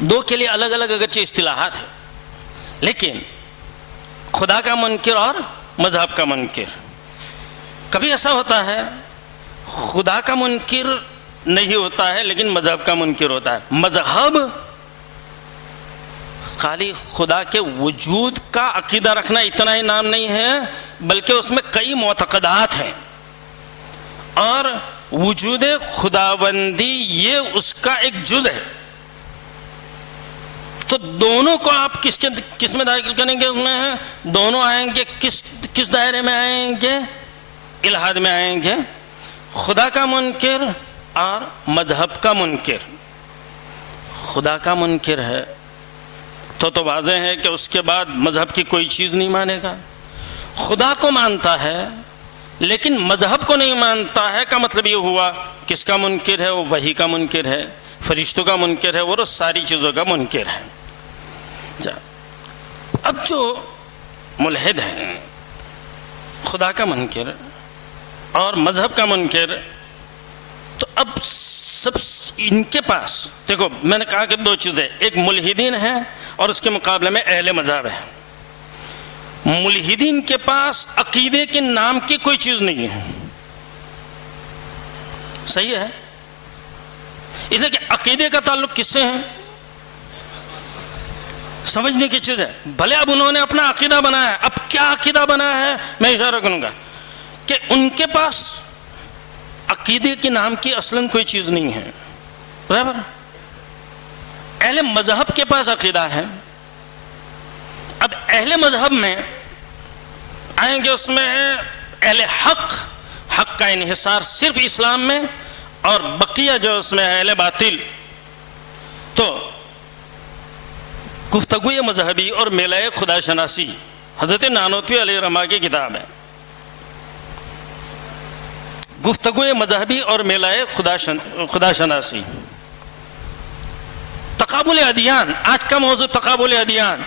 دو کے لیے الگ الگ اگرچہ اصطلاحات ہیں، لیکن خدا کا منکر اور مذہب کا منکر. کبھی ایسا ہوتا ہے خدا کا منکر نہیں ہوتا ہے لیکن مذہب کا منکر ہوتا ہے. مذہب خالی خدا کے وجود کا عقیدہ رکھنا اتنا ہی نام نہیں ہے، بلکہ اس میں کئی معتقدات ہیں، اور وجود خداوندی یہ اس کا ایک جز ہے. تو دونوں کو آپ کس میں داخل کریں گے؟ اس میں دونوں آئیں گے کس دائرے میں آئیں گے؟ الحاد میں آئیں گے. خدا کا منکر اور مذہب کا منکر. خدا کا منکر ہے تو واضح ہے کہ اس کے بعد مذہب کی کوئی چیز نہیں مانے گا. خدا کو مانتا ہے لیکن مذہب کو نہیں مانتا ہے کا مطلب یہ ہوا کس کا منکر ہے؟ وہ وحی کا منکر ہے، فرشتوں کا منکر ہے، وہ ساری چیزوں کا منکر ہے. اب جو ملحد ہیں، خدا کا منکر اور مذہب کا منکر، تو اب سب ان کے پاس دیکھو میں نے کہا کہ دو چیزیں، ایک ملحدین ہیں اور اس کے مقابلے میں اہل مذہب ہے. ملحدین کے پاس عقیدے کے نام کی کوئی چیز نہیں ہے. صحیح ہے؟ اس لیے کہ عقیدے کا تعلق کس سے ہے؟ سمجھنے کی چیز ہے. بھلے اب انہوں نے اپنا عقیدہ بنایا ہے، اب کیا عقیدہ بنا ہے میں اشارہ کروں گا کہ ان کے پاس عقیدے کے نام کی اصلاً کوئی چیز نہیں ہے. برابر؟ اہل مذہب کے پاس عقیدہ ہے. اب اہل مذہب میں آئیں گے، اس میں ہے اہل حق کا انحصار صرف اسلام میں، اور بقیہ جو اس میں ہے اہل باطل. تو گفتگو مذہبی اور میلہ خدا شناسی حضرت نانوتوی علیہ رحمہ کی کتاب ہے. گفتگو مذہبی اور میلہ خدا شناسی. تقابل ادیان، آج کا موضوع تقابل ادیان.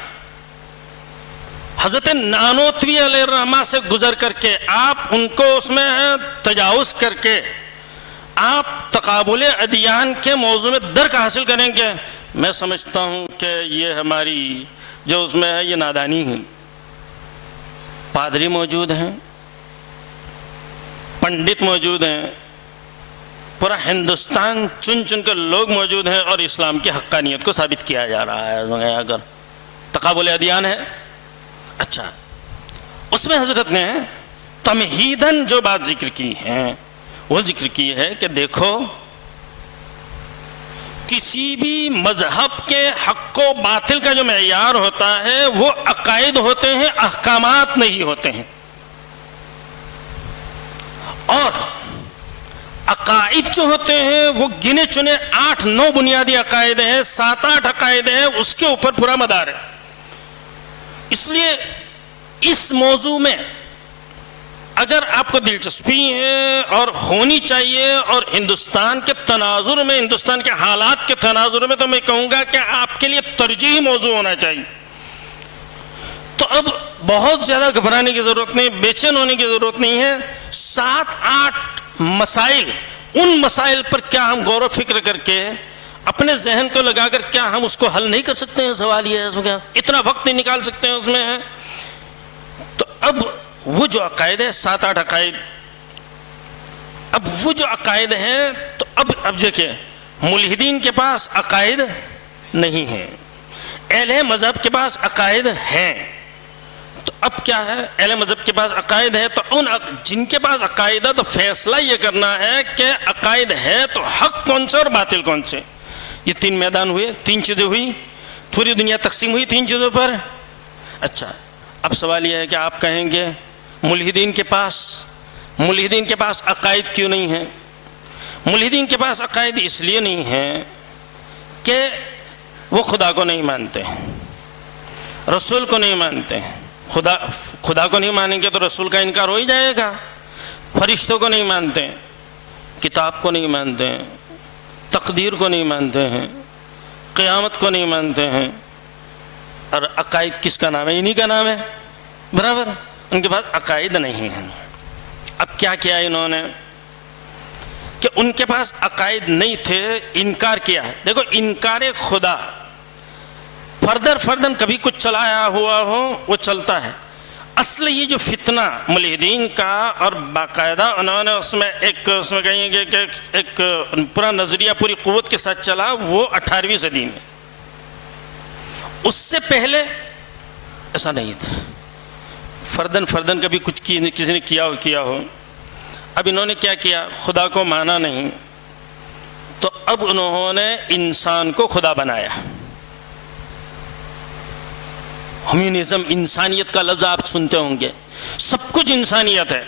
حضرت نانوتوی علیہ الرحمہ سے گزر کر کے آپ ان کو اس میں تجاوز کر کے آپ تقابل ادیان کے موضوع میں درک حاصل کریں گے. میں سمجھتا ہوں کہ یہ ہماری جو اس میں ہے یہ نادانی ہے. پادری موجود ہیں، پنڈت موجود ہیں، پورا ہندوستان چن کر لوگ موجود ہیں، اور اسلام کی حقانیت کو ثابت کیا جا رہا ہے. اگر تقابل ادیان ہے، اچھا اس میں حضرت نے تمہیداً جو بات ذکر کی ہے وہ ذکر کی ہے کہ دیکھو کسی بھی مذہب کے حق و باطل کا جو معیار ہوتا ہے وہ عقائد ہوتے ہیں، احکامات نہیں ہوتے ہیں. اور عقائد جو ہوتے ہیں وہ گنے چنے 8-9 بنیادی عقائد ہیں، 7-8 عقائد ہیں، اس کے اوپر پورا مدار ہے. اس لیے اس موضوع میں اگر آپ کو دلچسپی ہے اور ہونی چاہیے، اور ہندوستان کے تناظر میں، ہندوستان کے حالات کے تناظر میں، تو میں کہوں گا کہ آپ کے لیے ترجیحی موضوع ہونا چاہیے. تو اب بہت زیادہ گھبرانے کی ضرورت نہیں، بے چین ہونے کی ضرورت نہیں ہے. 7-8 مسائل، ان مسائل پر کیا ہم غور و فکر کر کے اپنے ذہن کو لگا کر کیا ہم اس کو حل نہیں کر سکتے ہیں؟ سوال یہ ہے اس میں اتنا وقت نہیں نکال سکتے ہیں اس میں ہے. تو اب وہ جو عقائد ہے 7-8 عقائد، اب وہ جو عقائد ہیں تو اب دیکھیں ملحدین کے پاس عقائد نہیں ہیں، اہل مذہب کے پاس عقائد ہیں، تو اب کیا ہے، اہل مذہب کے پاس عقائد ہے تو ان جن کے پاس عقائد ہے تو فیصلہ یہ کرنا ہے کہ عقائد ہے تو حق کون سے اور باطل کون سے. یہ 3 میدان ہوئے، 3 چیزیں ہوئی، پوری دنیا تقسیم ہوئی 3 چیزوں پر. اچھا اب سوال یہ ہے کہ آپ کہیں گے ملحدین کے پاس عقائد کیوں نہیں ہیں؟ ملحدین کے پاس عقائد اس لیے نہیں ہیں کہ وہ خدا کو نہیں مانتے، رسول کو نہیں مانتے. خدا کو نہیں مانیں گے تو رسول کا انکار ہو ہی جائے گا. فرشتوں کو نہیں مانتے، کتاب کو نہیں مانتے، تقدیر کو نہیں مانتے ہیں، قیامت کو نہیں مانتے ہیں. اور عقائد کس کا نام ہے؟ انہی کا نام ہے. برابر، ان کے پاس عقائد نہیں ہیں. اب کیا کیا انہوں نے کہ ان کے پاس عقائد نہیں تھے، انکار کیا ہے. دیکھو انکار خدا فردن کبھی کچھ چلایا ہوا ہو وہ چلتا ہے. اصل یہ جو فتنہ ملحدین کا، اور باقاعدہ انہوں نے اس میں کہیں گے کہ ایک پورا نظریہ پوری قوت کے ساتھ چلا، وہ 18ویں صدی میں. اس سے پہلے ایسا نہیں تھا. فردن کبھی کچھ کسی نے کیا ہو. اب انہوں نے کیا کیا؟ خدا کو مانا نہیں تو اب انہوں نے انسان کو خدا بنایا. ہیومنزم، انسانیت کا لفظ آپ سنتے ہوں گے، سب کچھ انسانیت ہے.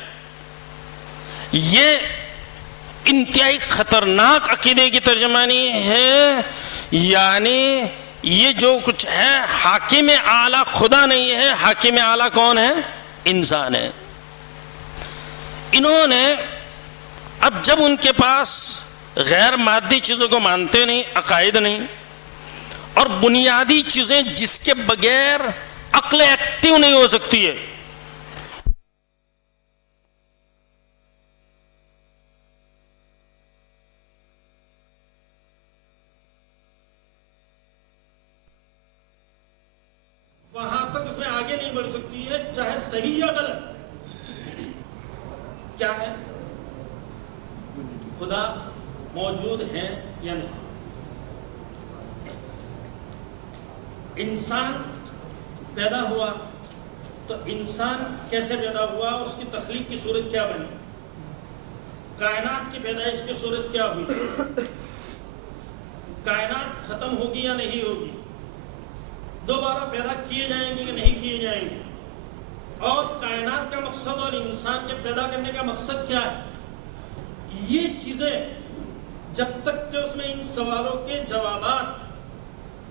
یہ انتہائی خطرناک عقیدے کی ترجمانی ہے. یعنی یہ جو کچھ ہے حاکم اعلیٰ خدا نہیں ہے، حاکم اعلیٰ کون ہے؟ انسان ہے. انہوں نے اب جب ان کے پاس غیر مادی چیزوں کو مانتے نہیں، عقائد نہیں، اور بنیادی چیزیں جس کے بغیر عقل ایکٹیو نہیں ہو سکتی ہے. وہاں تک اس میں آگے نہیں بڑھ سکتی ہے، چاہے صحیح یا غلط. کیا ہے؟ خدا موجود ہے یا نہیں؟ انسان پیدا ہوا تو انسان کیسے پیدا ہوا؟ اس کی تخلیق کی صورت کیا بنی؟ کائنات کی پیدائش کی صورت کیا ہوئی؟ کائنات ختم ہوگی یا نہیں ہوگی؟ دوبارہ پیدا کیے جائیں گے کہ نہیں کیے جائیں گے؟ اور کائنات کا مقصد اور انسان کے پیدا کرنے کا مقصد کیا ہے؟ یہ چیزیں جب تک کہ اس میں ان سوالوں کے جوابات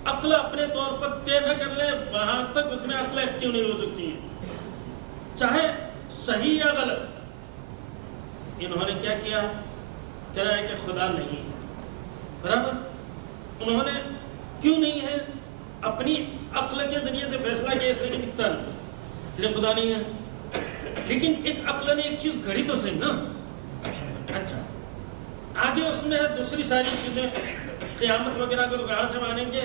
عقل اپنے طور پر طے نہ کر لے، وہاں تک اس میں عقل ایکٹیو نہیں ہو سکتی ہے، چاہے صحیح یا غلط. انہوں نے کیا کیا؟ کہہ رہا ہے کہ خدا نہیں. برابر، انہوں نے کیوں نہیں ہے؟ اپنی عقل کے ذریعے سے فیصلہ کیا، اس لیے کہ دکھتا نہیں، لیکن خدا نہیں ہے. لیکن ایک عقل نے ایک چیز گھڑی تو صحیح نا. اچھا آگے اس میں ہے دوسری ساری چیزیں، قیامت وغیرہ کو تو کہاں سے مانیں گے،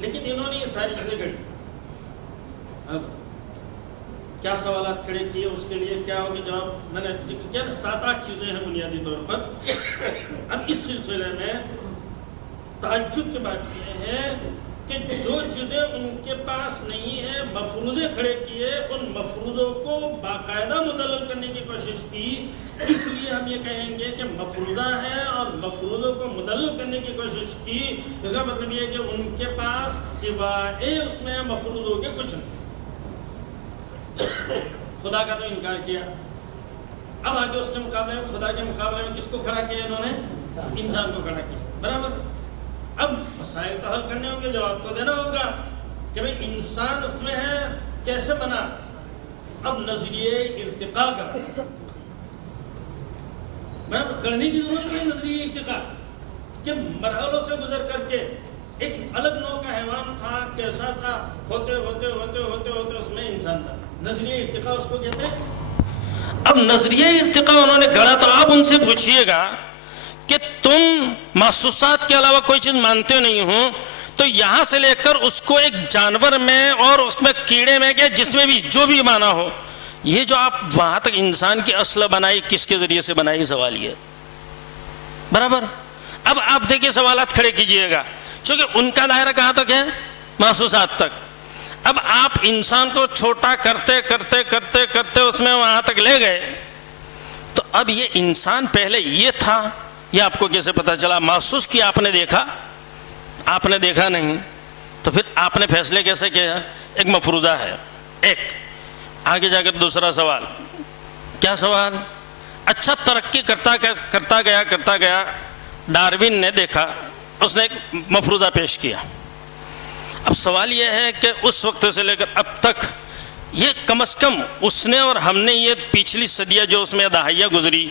لیکن انہوں نے یہ ساری چیزیں گھڑی. اب کیا سوالات کھڑے کیے، اس کے لیے کیا ہوگی جواب میں نے ذکر کیا نا. 7-8 چیزیں ہیں بنیادی طور پر. اب اس سلسلے میں تعجب کی بات یہ ہے کہ جو چیزیں ان کے پاس نہیں ہیں، مفروضے کھڑے کیے، ان مفروضوں کو باقاعدہ مدلل کرنے کی کوشش کی. اس لیے ہم یہ کہیں گے کہ مفروضہ ہے اور مفروضوں کو مدلل کرنے کی کوشش کی. اس کا مطلب یہ ہے کہ ان کے پاس سوائے اس میں مفروضوں کے کچھ نہیں. خدا کا تو انکار کیا. اب آگے اس کے مقابلے میں، خدا کے مقابلے میں کس کو کھڑا کیا انہوں نے؟ انسان کو کھڑا کیا. برابر. اب مسائل تو حل کرنے ہوں گے، جواب تو دینا ہوگا کہ بھئی انسان اس میں ہے، کیسے بنا؟ اب نظریہ ارتقاء کا گڑھنے کی ضرورت نہیں. نظریہ ارتقاء کہ مرحلوں سے گزر کر کے ایک الگ نوع کا حیوان تھا، کیسا تھا، ہوتے ہوتے اس میں انسان تھا. نظریہ ارتقاء اس کو کہتے ہیں. اب نظریہ ارتقاء انہوں نے گڑھا تو آپ ان سے پوچھئے گا کہ تم محسوسات کے علاوہ کوئی چیز مانتے نہیں ہو، تو یہاں سے لے کر اس کو ایک جانور میں اور اس میں کیڑے میں کہ جس میں بھی جو بھی مانا ہو، یہ جو آپ وہاں تک انسان کی اصل بنائی کس کے ذریعے سے بنائی؟ سوال یہ. برابر. اب آپ دیکھیے سوالات کھڑے کیجئے گا، چونکہ ان کا دائرہ کہاں تک ہے؟ محسوسات تک. اب آپ انسان کو چھوٹا کرتے کرتے کرتے کرتے اس میں وہاں تک لے گئے, تو اب یہ انسان پہلے یہ تھا, یہ آپ کو کیسے پتا چلا؟ محسوس کیا آپ نے, دیکھا آپ نے, دیکھا نہیں, تو پھر آپ نے فیصلے کیسے کیا؟ ایک مفروضہ ہے. ایک آگے جا کر دوسرا سوال, کیا سوال؟ اچھا ترقی کرتا گیا, ڈاروین نے دیکھا, اس نے ایک مفروضہ پیش کیا. اب سوال یہ ہے کہ اس وقت سے لے کر اب تک یہ کم از کم اس نے اور ہم نے یہ پچھلی صدیہ جو اس میں دہائیاں گزری,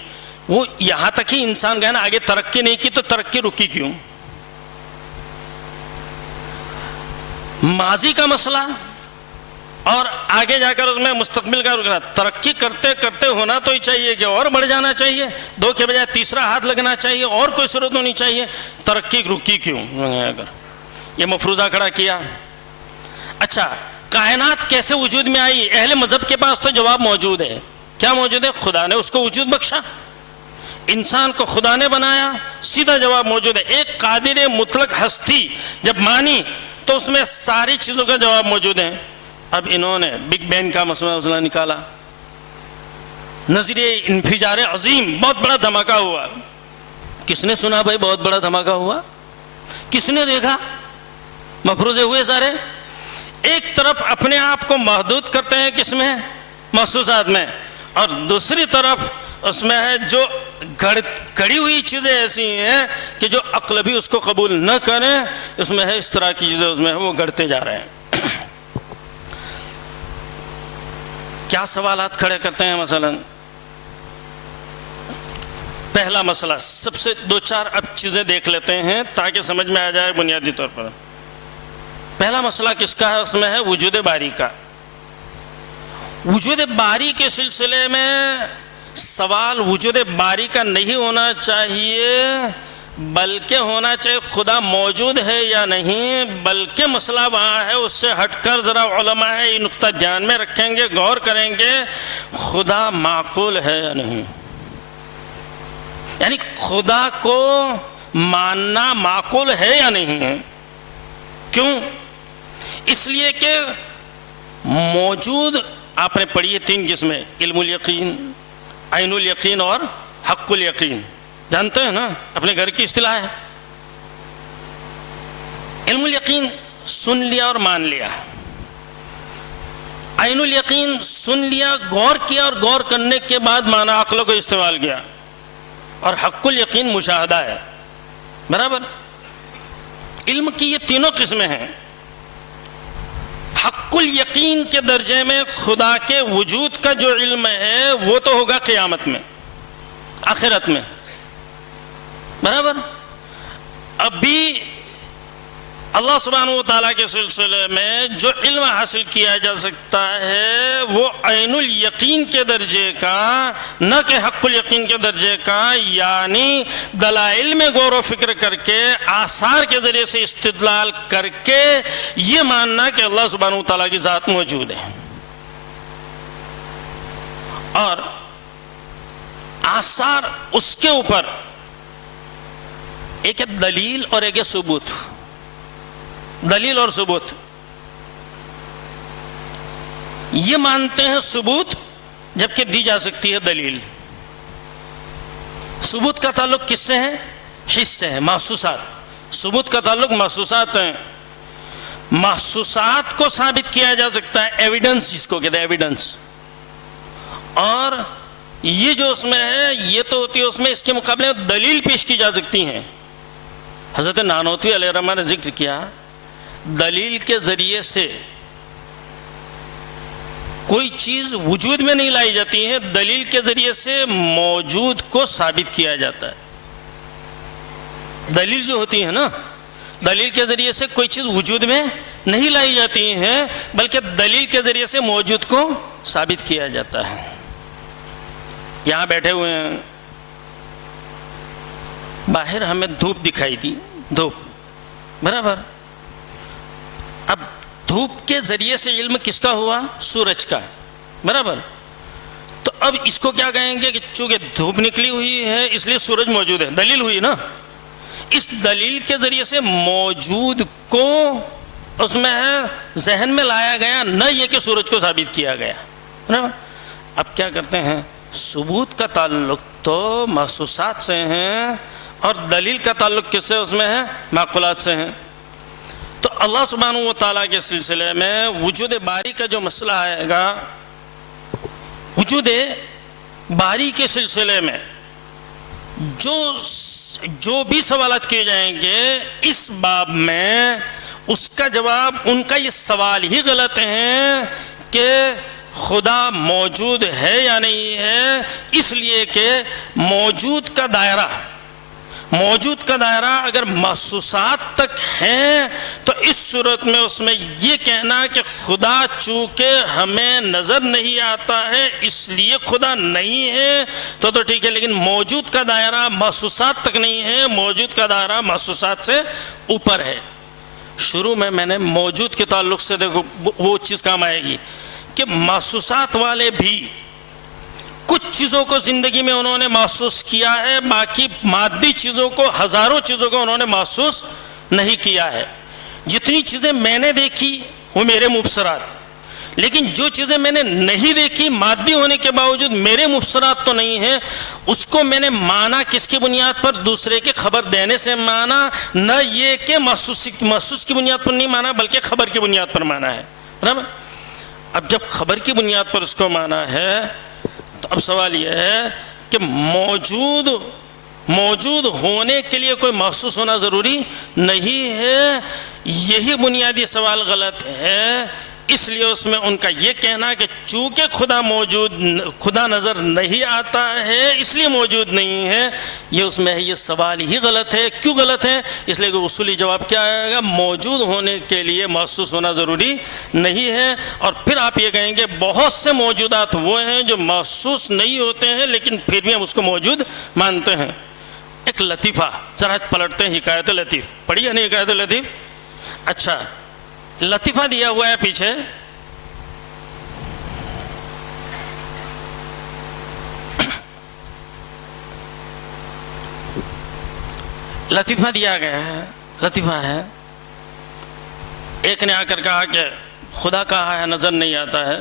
وہ یہاں تک ہی انسان گیا نا, آگے ترقی نہیں کی, تو ترقی رکی کیوں؟ ماضی کا مسئلہ اور آگے جا کر اس میں مستقبل کا رکنا. ترقی کرتے کرتے ہونا تو ہی چاہیے کہ اور بڑھ جانا چاہیے, دو کے بجائے تیسرا ہاتھ لگنا چاہیے, اور کوئی صورت ہونی چاہیے. ترقی رکی کیوں؟ یہ مفروضہ کھڑا کیا. اچھا کائنات کیسے وجود میں آئی؟ اہل مذہب کے پاس تو جواب موجود ہے. کیا موجود ہے؟ خدا نے اس کو وجود بخشا, انسان کو خدا نے بنایا, سیدھا جواب موجود ہے. ایک قادر مطلق ہستی جب مانی تو اس میں ساری چیزوں کا جواب موجود ہے. اب انہوں نے بگ بینگ کا مسئلہ نکالا, نظریہ انفجار عظیم, بہت بڑا دھماکہ ہوا. کس نے سنا بھائی بہت بڑا دھماکہ ہوا؟ کس نے دیکھا؟ مفروضے ہوئے سارے. ایک طرف اپنے آپ کو محدود کرتے ہیں کس میں؟ محسوسات میں, اور دوسری طرف اس میں ہے جو گھڑی ہوئی چیزیں ایسی ہیں کہ جو عقل بھی اس کو قبول نہ کریں, اس میں ہے اس طرح کی چیزیں, اس میں ہے وہ گھڑتے جا رہے ہیں. کیا سوالات کھڑے کرتے ہیں؟ مثلا پہلا مسئلہ, سب سے دو چار اب چیزیں دیکھ لیتے ہیں تاکہ سمجھ میں آ جائے بنیادی طور پر. پہلا مسئلہ کس کا ہے؟ اس میں ہے وجود باری کا. وجود باری کے سلسلے میں سوال وجود باری کا نہیں ہونا چاہیے, بلکہ ہونا چاہیے خدا موجود ہے یا نہیں. بلکہ مسئلہ وہاں ہے, اس سے ہٹ کر ذرا علماء ہے یہ نقطہ دھیان میں رکھیں گے, غور کریں گے, خدا معقول ہے یا نہیں. یعنی خدا کو ماننا معقول ہے یا نہیں ہے. کیوں؟ اس لیے کہ موجود آپ نے پڑھی ہے تین قسمیں, علم الیقین, عین الیقین اور حق الیقین. جانتے ہیں نا, اپنے گھر کی اصطلاح ہے. علم الیقین سن لیا اور مان لیا, عین الیقین سن لیا, غور کیا, اور غور کرنے کے بعد مانا عقل کو استعمال کیا, اور حق الیقین مشاہدہ ہے. برابر؟ علم کی یہ تینوں قسمیں ہیں. حق الیقین کے درجے میں خدا کے وجود کا جو علم ہے وہ تو ہوگا قیامت میں, آخرت میں. برابر؟ ابھی اللہ سبحانہ و تعالیٰ کے سلسلے میں جو علم حاصل کیا جا سکتا ہے وہ عین الیقین کے درجے کا, نہ کہ حق الیقین کے درجے کا. یعنی دلائل میں غور و فکر کر کے, آثار کے ذریعے سے استدلال کر کے یہ ماننا کہ اللہ سبحانہ و تعالیٰ کی ذات موجود ہے. اور آثار اس کے اوپر ایک ہے دلیل اور ایک ہے ثبوت. دلیل اور ثبوت یہ مانتے ہیں ثبوت جبکہ دی جا سکتی ہے دلیل. ثبوت کا تعلق کس سے ہے؟ حس سے ہے, محسوسات. ثبوت کا تعلق محسوسات سے ہے. محسوسات کو ثابت کیا جا سکتا ہے, ایویڈنس جس کو کہتے ہیں, ایویڈنس. اور یہ جو اس میں ہے یہ تو ہوتی ہے اس میں, اس کے مقابلے میں دلیل پیش کی جا سکتی ہیں. حضرت نانوتوی علیہ الرحمہ نے ذکر کیا, دلیل کے ذریعے سے کوئی چیز وجود میں نہیں لائی جاتی ہے, دلیل کے ذریعے سے موجود کو ثابت کیا جاتا ہے. دلیل جو ہوتی ہے نا, دلیل کے ذریعے سے کوئی چیز وجود میں نہیں لائی جاتی ہے بلکہ دلیل کے ذریعے سے موجود کو ثابت کیا جاتا ہے. یہاں بیٹھے ہوئے ہیں, باہر ہمیں دھوپ دکھائی دی, دھوپ. برابر؟ اب دھوپ کے ذریعے سے علم کس کا ہوا؟ سورج کا. برابر؟ تو اب اس کو کیا کہیں گے کہ چونکہ دھوپ نکلی ہوئی ہے اس لیے سورج موجود ہے, دلیل ہوئی نا. اس دلیل کے ذریعے سے موجود کو اس میں ہے ذہن میں لایا گیا، نہ یہ کہ سورج کو ثابت کیا گیا۔ اب کیا کرتے ہیں، ثبوت کا تعلق تو محسوسات سے ہیں اور دلیل کا تعلق کس سے اس میں ہے، معقولات سے ہیں۔ تو اللہ سبحانہ و تعالیٰ کے سلسلے میں وجود باری کا جو مسئلہ آئے گا، وجود باری کے سلسلے میں جو بھی سوالات کیے جائیں گے اس باب میں، اس کا جواب، ان کا یہ سوال ہی غلط ہے کہ خدا موجود ہے یا نہیں ہے، اس لیے کہ موجود کا دائرہ اگر محسوسات تک ہیں تو اس صورت میں اس میں یہ کہنا کہ خدا چونکہ ہمیں نظر نہیں آتا ہے اس لیے خدا نہیں ہے تو ٹھیک ہے، لیکن موجود کا دائرہ محسوسات تک نہیں ہے، موجود کا دائرہ محسوسات سے اوپر ہے۔ شروع میں نے موجود کے تعلق سے دیکھو وہ چیز کام آئے گی کہ محسوسات والے بھی کچھ چیزوں کو زندگی میں انہوں نے محسوس کیا ہے، باقی مادی چیزوں کو، ہزاروں چیزوں کو انہوں نے محسوس نہیں کیا ہے۔ جتنی چیزیں میں نے دیکھی وہ میرے مبصرات، لیکن جو چیزیں میں نے نہیں دیکھی مادی ہونے کے باوجود میرے مبصرات تو نہیں ہیں، اس کو میں نے مانا کس کی بنیاد پر، دوسرے کے خبر دینے سے مانا، نہ یہ کہ محسوس کی بنیاد پر نہیں مانا بلکہ خبر کی بنیاد پر مانا ہے، برابر۔ اب جب خبر کی بنیاد پر اس کو مانا ہے تو اب سوال یہ ہے کہ موجود ہونے کے لیے کوئی محسوس ہونا ضروری نہیں ہے، یہی بنیادی سوال غلط ہے۔ اس لیے اس میں ان کا یہ کہنا کہ چونکہ خدا نظر نہیں آتا ہے اس لیے موجود نہیں ہے، یہ اس میں ہے، یہ سوال ہی غلط ہے۔ کیوں غلط ہے؟ اس لیے کہ اصولی جواب کیا آئے گا، موجود ہونے کے لیے محسوس ہونا ضروری نہیں ہے۔ اور پھر آپ یہ کہیں گے بہت سے موجودات وہ ہیں جو محسوس نہیں ہوتے ہیں لیکن پھر بھی ہم اس کو موجود مانتے ہیں۔ ایک لطیفہ ذرا پلٹتے ہیں، حکایت لطیف پڑھی ہے نا، حکایت لطیف؟ اچھا، لطیفہ دیا ہوا ہے پیچھے، لطیفہ دیا گیا ہے، لطیفہ ہے، ایک نے آ کر کہا کہ خدا کہا ہے نظر نہیں آتا ہے،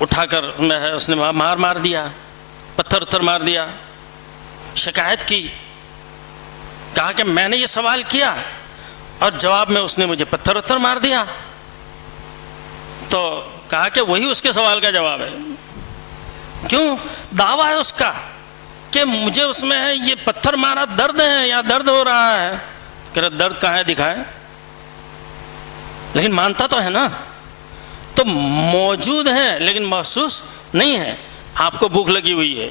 اٹھا کر میں ہے اس نے مار دیا، پتھر مار دیا، شکایت کی، کہا کہ میں نے یہ سوال کیا اور جواب میں اس نے مجھے پتھر مار دیا، تو کہا کہ وہی اس کے سوال کا جواب ہے۔ کیوں؟ دعویٰ ہے اس کا کہ مجھے اس میں ہے یہ پتھر مارا درد ہے یا درد ہو رہا ہے، کہ درد کہاں ہے دکھائے، لیکن مانتا تو ہے نا۔ تو موجود ہے لیکن محسوس نہیں ہے۔ آپ کو بھوک لگی ہوئی ہے،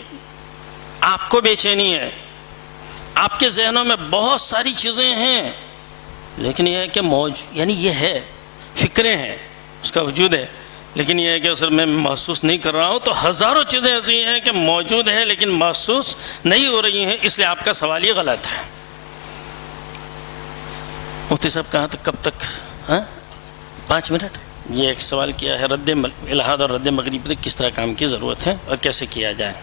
آپ کو بے چینی ہے، آپ کے ذہنوں میں بہت ساری چیزیں ہیں، لیکن یہ ہے کہ یعنی یہ ہے، فکریں ہیں، اس کا وجود ہے، لیکن یہ ہے کہ اصل میں محسوس نہیں کر رہا ہوں۔ تو ہزاروں چیزیں ایسی ہیں کہ موجود ہیں لیکن محسوس نہیں ہو رہی ہیں، اس لیے آپ کا سوال یہ غلط ہے۔ مفتی صاحب کہاں تک، کب تک؟ 5 منٹ۔ یہ ایک سوال کیا ہے، رد الحاد اور رد مغرب کس طرح کام کی ضرورت ہے اور کیسے کیا جائے۔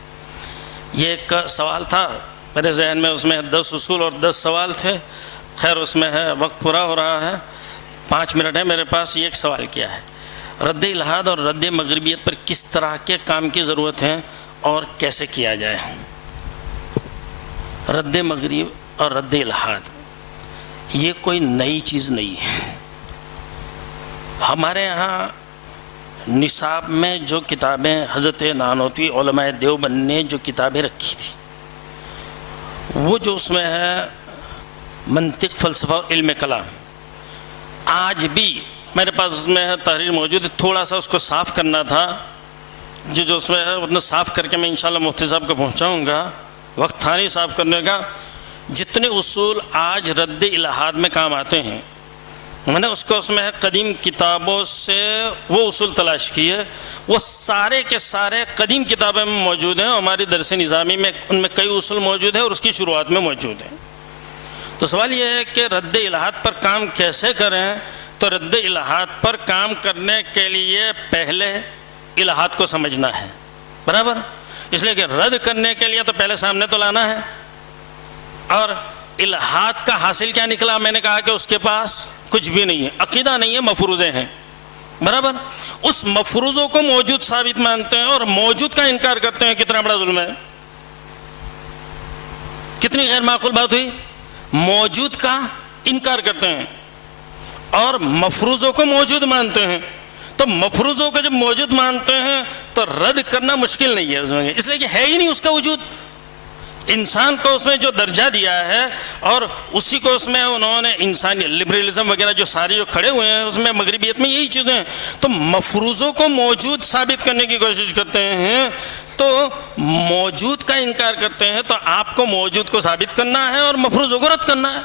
یہ ایک سوال تھا میرے ذہن میں، اس میں 10 اصول اور 10 سوال تھے، خیر اس میں ہے وقت پورا ہو رہا ہے، 5 منٹ ہے میرے پاس۔ یہ ایک سوال کیا ہے، رد الحاد اور رد مغربیت پر کس طرح کے کام کی ضرورت ہے اور کیسے کیا جائے۔ رد مغرب اور رد الحاد یہ کوئی نئی چیز نہیں ہے۔ ہمارے ہاں نصاب میں جو کتابیں حضرت نانوتوی علماء دیوبند نے جو کتابیں رکھی تھی، وہ جو اس میں ہے منطق، فلسفہ اور علم کلام، آج بھی میرے پاس اس میں ہے تحریر موجود ہے، تھوڑا سا اس کو صاف کرنا تھا، جو اس میں ہے اتنا صاف کر کے میں انشاءاللہ مفتی صاحب کو پہنچاؤں گا، وقت تھا نہیں صاف کرنے کا۔ جتنے اصول آج رد الحاد میں کام آتے ہیں، میں نے اس کو اس میں ہے قدیم کتابوں سے وہ اصول تلاش کیے، وہ سارے کے سارے قدیم کتابیں میں موجود ہیں، ہماری درس نظامی میں ان میں کئی اصول موجود ہیں اور اس کی شروعات میں موجود ہیں۔ تو سوال یہ ہے کہ رد الحاد پر کام کیسے کریں؟ تو رد الحاد پر کام کرنے کے لیے پہلے الحاد کو سمجھنا ہے، برابر؟ اس لیے کہ رد کرنے کے لیے تو پہلے سامنے تو لانا ہے، اور الحاد کا حاصل کیا نکلا؟ میں نے کہا کہ اس کے پاس کچھ بھی نہیں ہے، عقیدہ نہیں ہے، مفروضے ہیں، برابر. اس مفروضوں کو موجود ثابت مانتے ہیں اور موجود کا انکار کرتے ہیں. کتنا بڑا ظلم ہے، کتنی غیر معقول بات ہوئی. موجود کا انکار کرتے ہیں اور مفروضوں کو موجود مانتے ہیں. تو مفروضوں کو جب موجود مانتے ہیں تو رد کرنا مشکل نہیں ہے اس میں، اس لیے کہ ہے ہی نہیں اس کا وجود. انسان کو اس میں جو درجہ دیا ہے اور اسی کو اس میں انہوں نے انسانی لبرلزم وغیرہ جو سارے جو کھڑے ہوئے ہیں اس میں مغربیت میں یہی چیزیں ہیں. تو مفروضوں کو موجود ثابت کرنے کی کوشش کرتے ہیں تو موجود کا انکار کرتے ہیں. تو آپ کو موجود کو ثابت کرنا ہے اور مفروضوں کو رد کرنا ہے.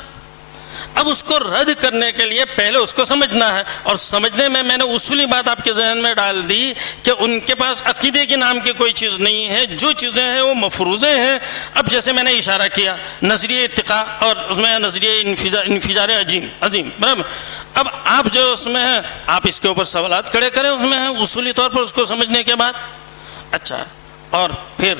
اب اس کو رد کرنے کے لیے پہلے اس کو سمجھنا ہے، اور سمجھنے میں نے اصولی بات آپ کے ذہن میں ڈال دی کہ ان کے پاس عقیدے کے نام کی کوئی چیز نہیں ہے، جو چیزیں ہیں وہ مفروضے ہیں. اب جیسے میں نے اشارہ کیا نظریہ ارتقاء اور اس میں نظریہ انفجار عظیم، برابر. اب آپ جو اس میں ہیں آپ اس کے اوپر سوالات کھڑے کریں اس میں ہیں اصولی طور پر اس کو سمجھنے کے بعد. اچھا، اور پھر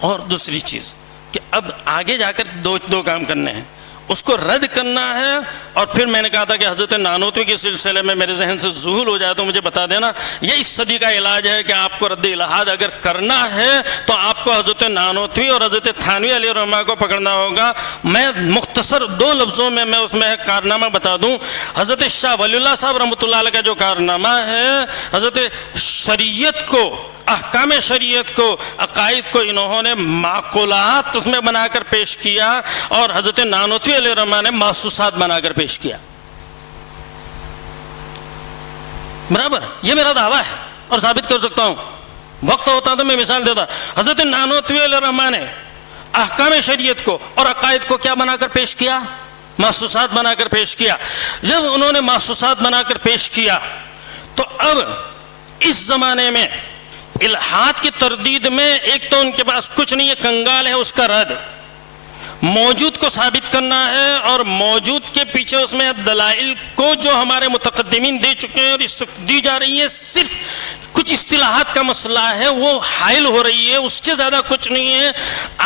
اور دوسری چیز کہ اب آگے جا کر دو کام کرنے ہیں. اس کو رد کرنا ہے، اور پھر میں نے کہا تھا کہ حضرت نانوتوی کے سلسلے میں میرے ذہن سے ذہول ہو جائے تو مجھے بتا دینا. یہ اس صدی کا علاج ہے کہ آپ کو رد الہاد اگر کرنا ہے تو آپ کو حضرت نانوتوی اور حضرت تھانوی علیہ الرحمہ کو پکڑنا ہوگا. میں مختصر 2 لفظوں میں اس میں کارنامہ بتا دوں. حضرت شاہ ولی اللہ صاحب رحمۃ اللہ علیہ کا جو کارنامہ ہے، حضرت شریعت کو، احکام شریعت کو، عقائد کو انہوں نے معقولات اس میں بنا کر پیش کیا اور حضرت نانوتوی علیہ الرحمہ نے محسوسات بنا کر پیش کیا. برابر، یہ میرا دعویٰ ہے اور ثابت کر سکتا ہوں. وقت ہوتا تو میں مثال دیتا. حضرت نانوتوی علیہ الرحمہ نے احکام شریعت کو اور عقائد کو کیا بنا کر پیش کیا؟ محسوسات بنا کر پیش کیا. جب انہوں نے محسوسات بنا کر پیش کیا تو اب اس زمانے میں الحاد کی تردید میں ایک تو ان کے پاس کچھ نہیں ہے، کنگال ہے اس کا رد. موجود کو ثابت کرنا ہے اور موجود کے پیچھے اس میں دلائل کو جو ہمارے متقدمین دے چکے ہیں اور اس دی جا رہی ہے، صرف کچھ اصطلاحات کا مسئلہ ہے وہ حائل ہو رہی ہے، اس سے زیادہ کچھ نہیں ہے.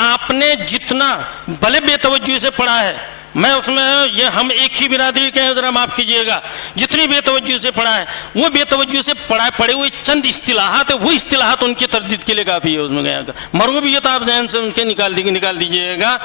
آپ نے جتنا بھلے بے توجہی سے پڑھا ہے، میں اس میں یہ ہم ایک ہی برادری کے ہیں، ذرا معاف کیجئے گا، جتنی بے توجہ سے پڑھا ہے وہ بے توجہ سے پڑھے ہوئے چند اصطلاحات ہیں، وہ اصطلاحات ان کی تردید کے لیے کافی ہے. اس میں گیا مرغوبیت آپ ذہن سے ان کے نکال دیجئے گا.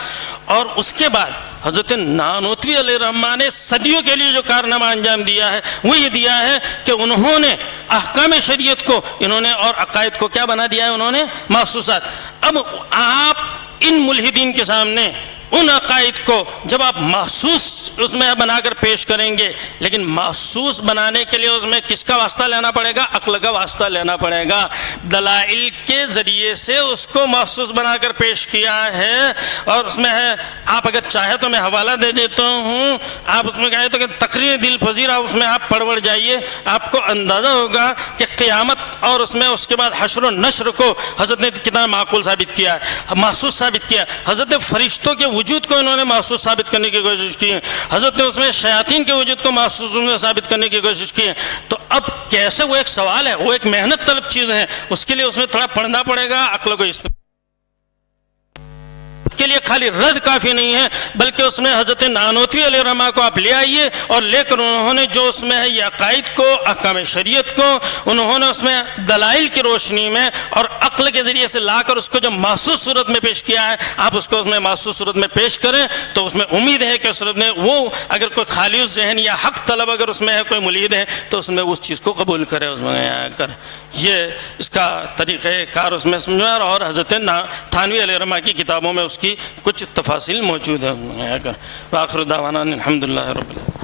اور اس کے بعد حضرت نانوتوی علیہ الرحمہ نے صدیوں کے لیے جو کارنامہ انجام دیا ہے وہ یہ دیا ہے کہ انہوں نے احکام شریعت کو انہوں نے اور عقائد کو کیا بنا دیا ہے؟ انہوں نے محسوسات. اب آپ ان ملحدین کے سامنے ان عقائد کو جب آپ محسوس اس میں بنا کر پیش کریں گے، لیکن محسوس بنانے کے لیے اس میں کس کا واسطہ لینا پڑے گا؟ عقل کا واسطہ لینا پڑے گا. دلائل کے ذریعے سے اس کو محسوس بنا کر پیش کیا ہے. اور اس میں ہے، آپ اگر چاہے تو میں حوالہ دے دیتا ہوں، آپ اس میں کہے تو کہ تقریر دل پذیر، آپ اس میں آپ پڑھ جائیے، آپ کو اندازہ ہوگا کہ قیامت اور اس میں اس کے بعد حشر و نشر کو حضرت نے کتنا معقول ثابت کیا ہے، محسوس ثابت کیا. حضرت فرشتوں کے وجود کو انہوں نے محسوس ثابت کرنے کی کوشش کی ہے، حضرت نے اس میں شیاطین کے وجود کو محسوس ثابت کرنے کی کوشش کی ہے. تو اب کیسے، وہ ایک سوال ہے، وہ ایک محنت طلب چیز ہے، اس کے لیے اس میں تھوڑا پڑھنا پڑے گا، عقل کو استعمال کے لیے خالی رد کافی نہیں ہے، بلکہ اس میں حضرت نانوتوی علیہ الرحمہ کو آپ لے آئیے اور لے کر انہوں نے جو اس میں ہے یہ عقائد کو، احکام شریعت کو انہوں نے اس میں دلائل کی روشنی میں اور عقل کے ذریعے سے لا کر اس کو جو محسوس صورت میں پیش کیا ہے، آپ اس کو اس میں محسوس صورت میں پیش کریں تو اس میں امید ہے کہ صورت میں وہ اگر کوئی خالص ذہن یا حق طلب اگر اس میں ہے، کوئی ملحد ہے تو اس میں اس چیز کو قبول کرے. اس میں آ کر یہ اس کا طریقہ کار اس میں سمجھا. اور حضرت تھانوی علیہ الرحمہ کی کتابوں میں اس کی کچھ تفاصیل موجود ہیں. وآخر دعوانا الحمدللہ رب العالمین.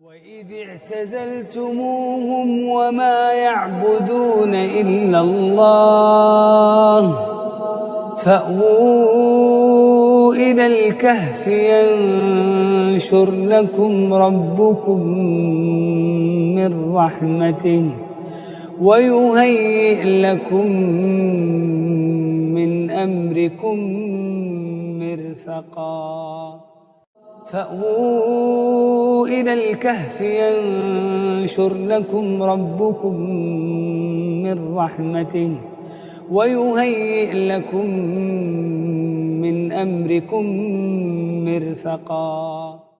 وَإِذِ اعْتَزَلْتُمُوهُمْ وَمَا يَعْبُدُونَ إِلَّا اللَّهَ فَأْوُوا إِلَى الْكَهْفِ يَنشُرْ لَكُمْ رَبُّكُمْ مِنْ رَحْمَتِهِ وَيُهَيِّئْ لَكُمْ مِنْ أَمْرِكُمْ مِرْفَقًا. فَأْوُوا إِلَى الْكَهْفِ يَنشُرْ لَكُمْ رَبُّكُمْ مِنْ رَحْمَتِهِ وَيُهَيِّئْ لَكُمْ مِنْ أَمْرِكُمْ مِرْفَقًا.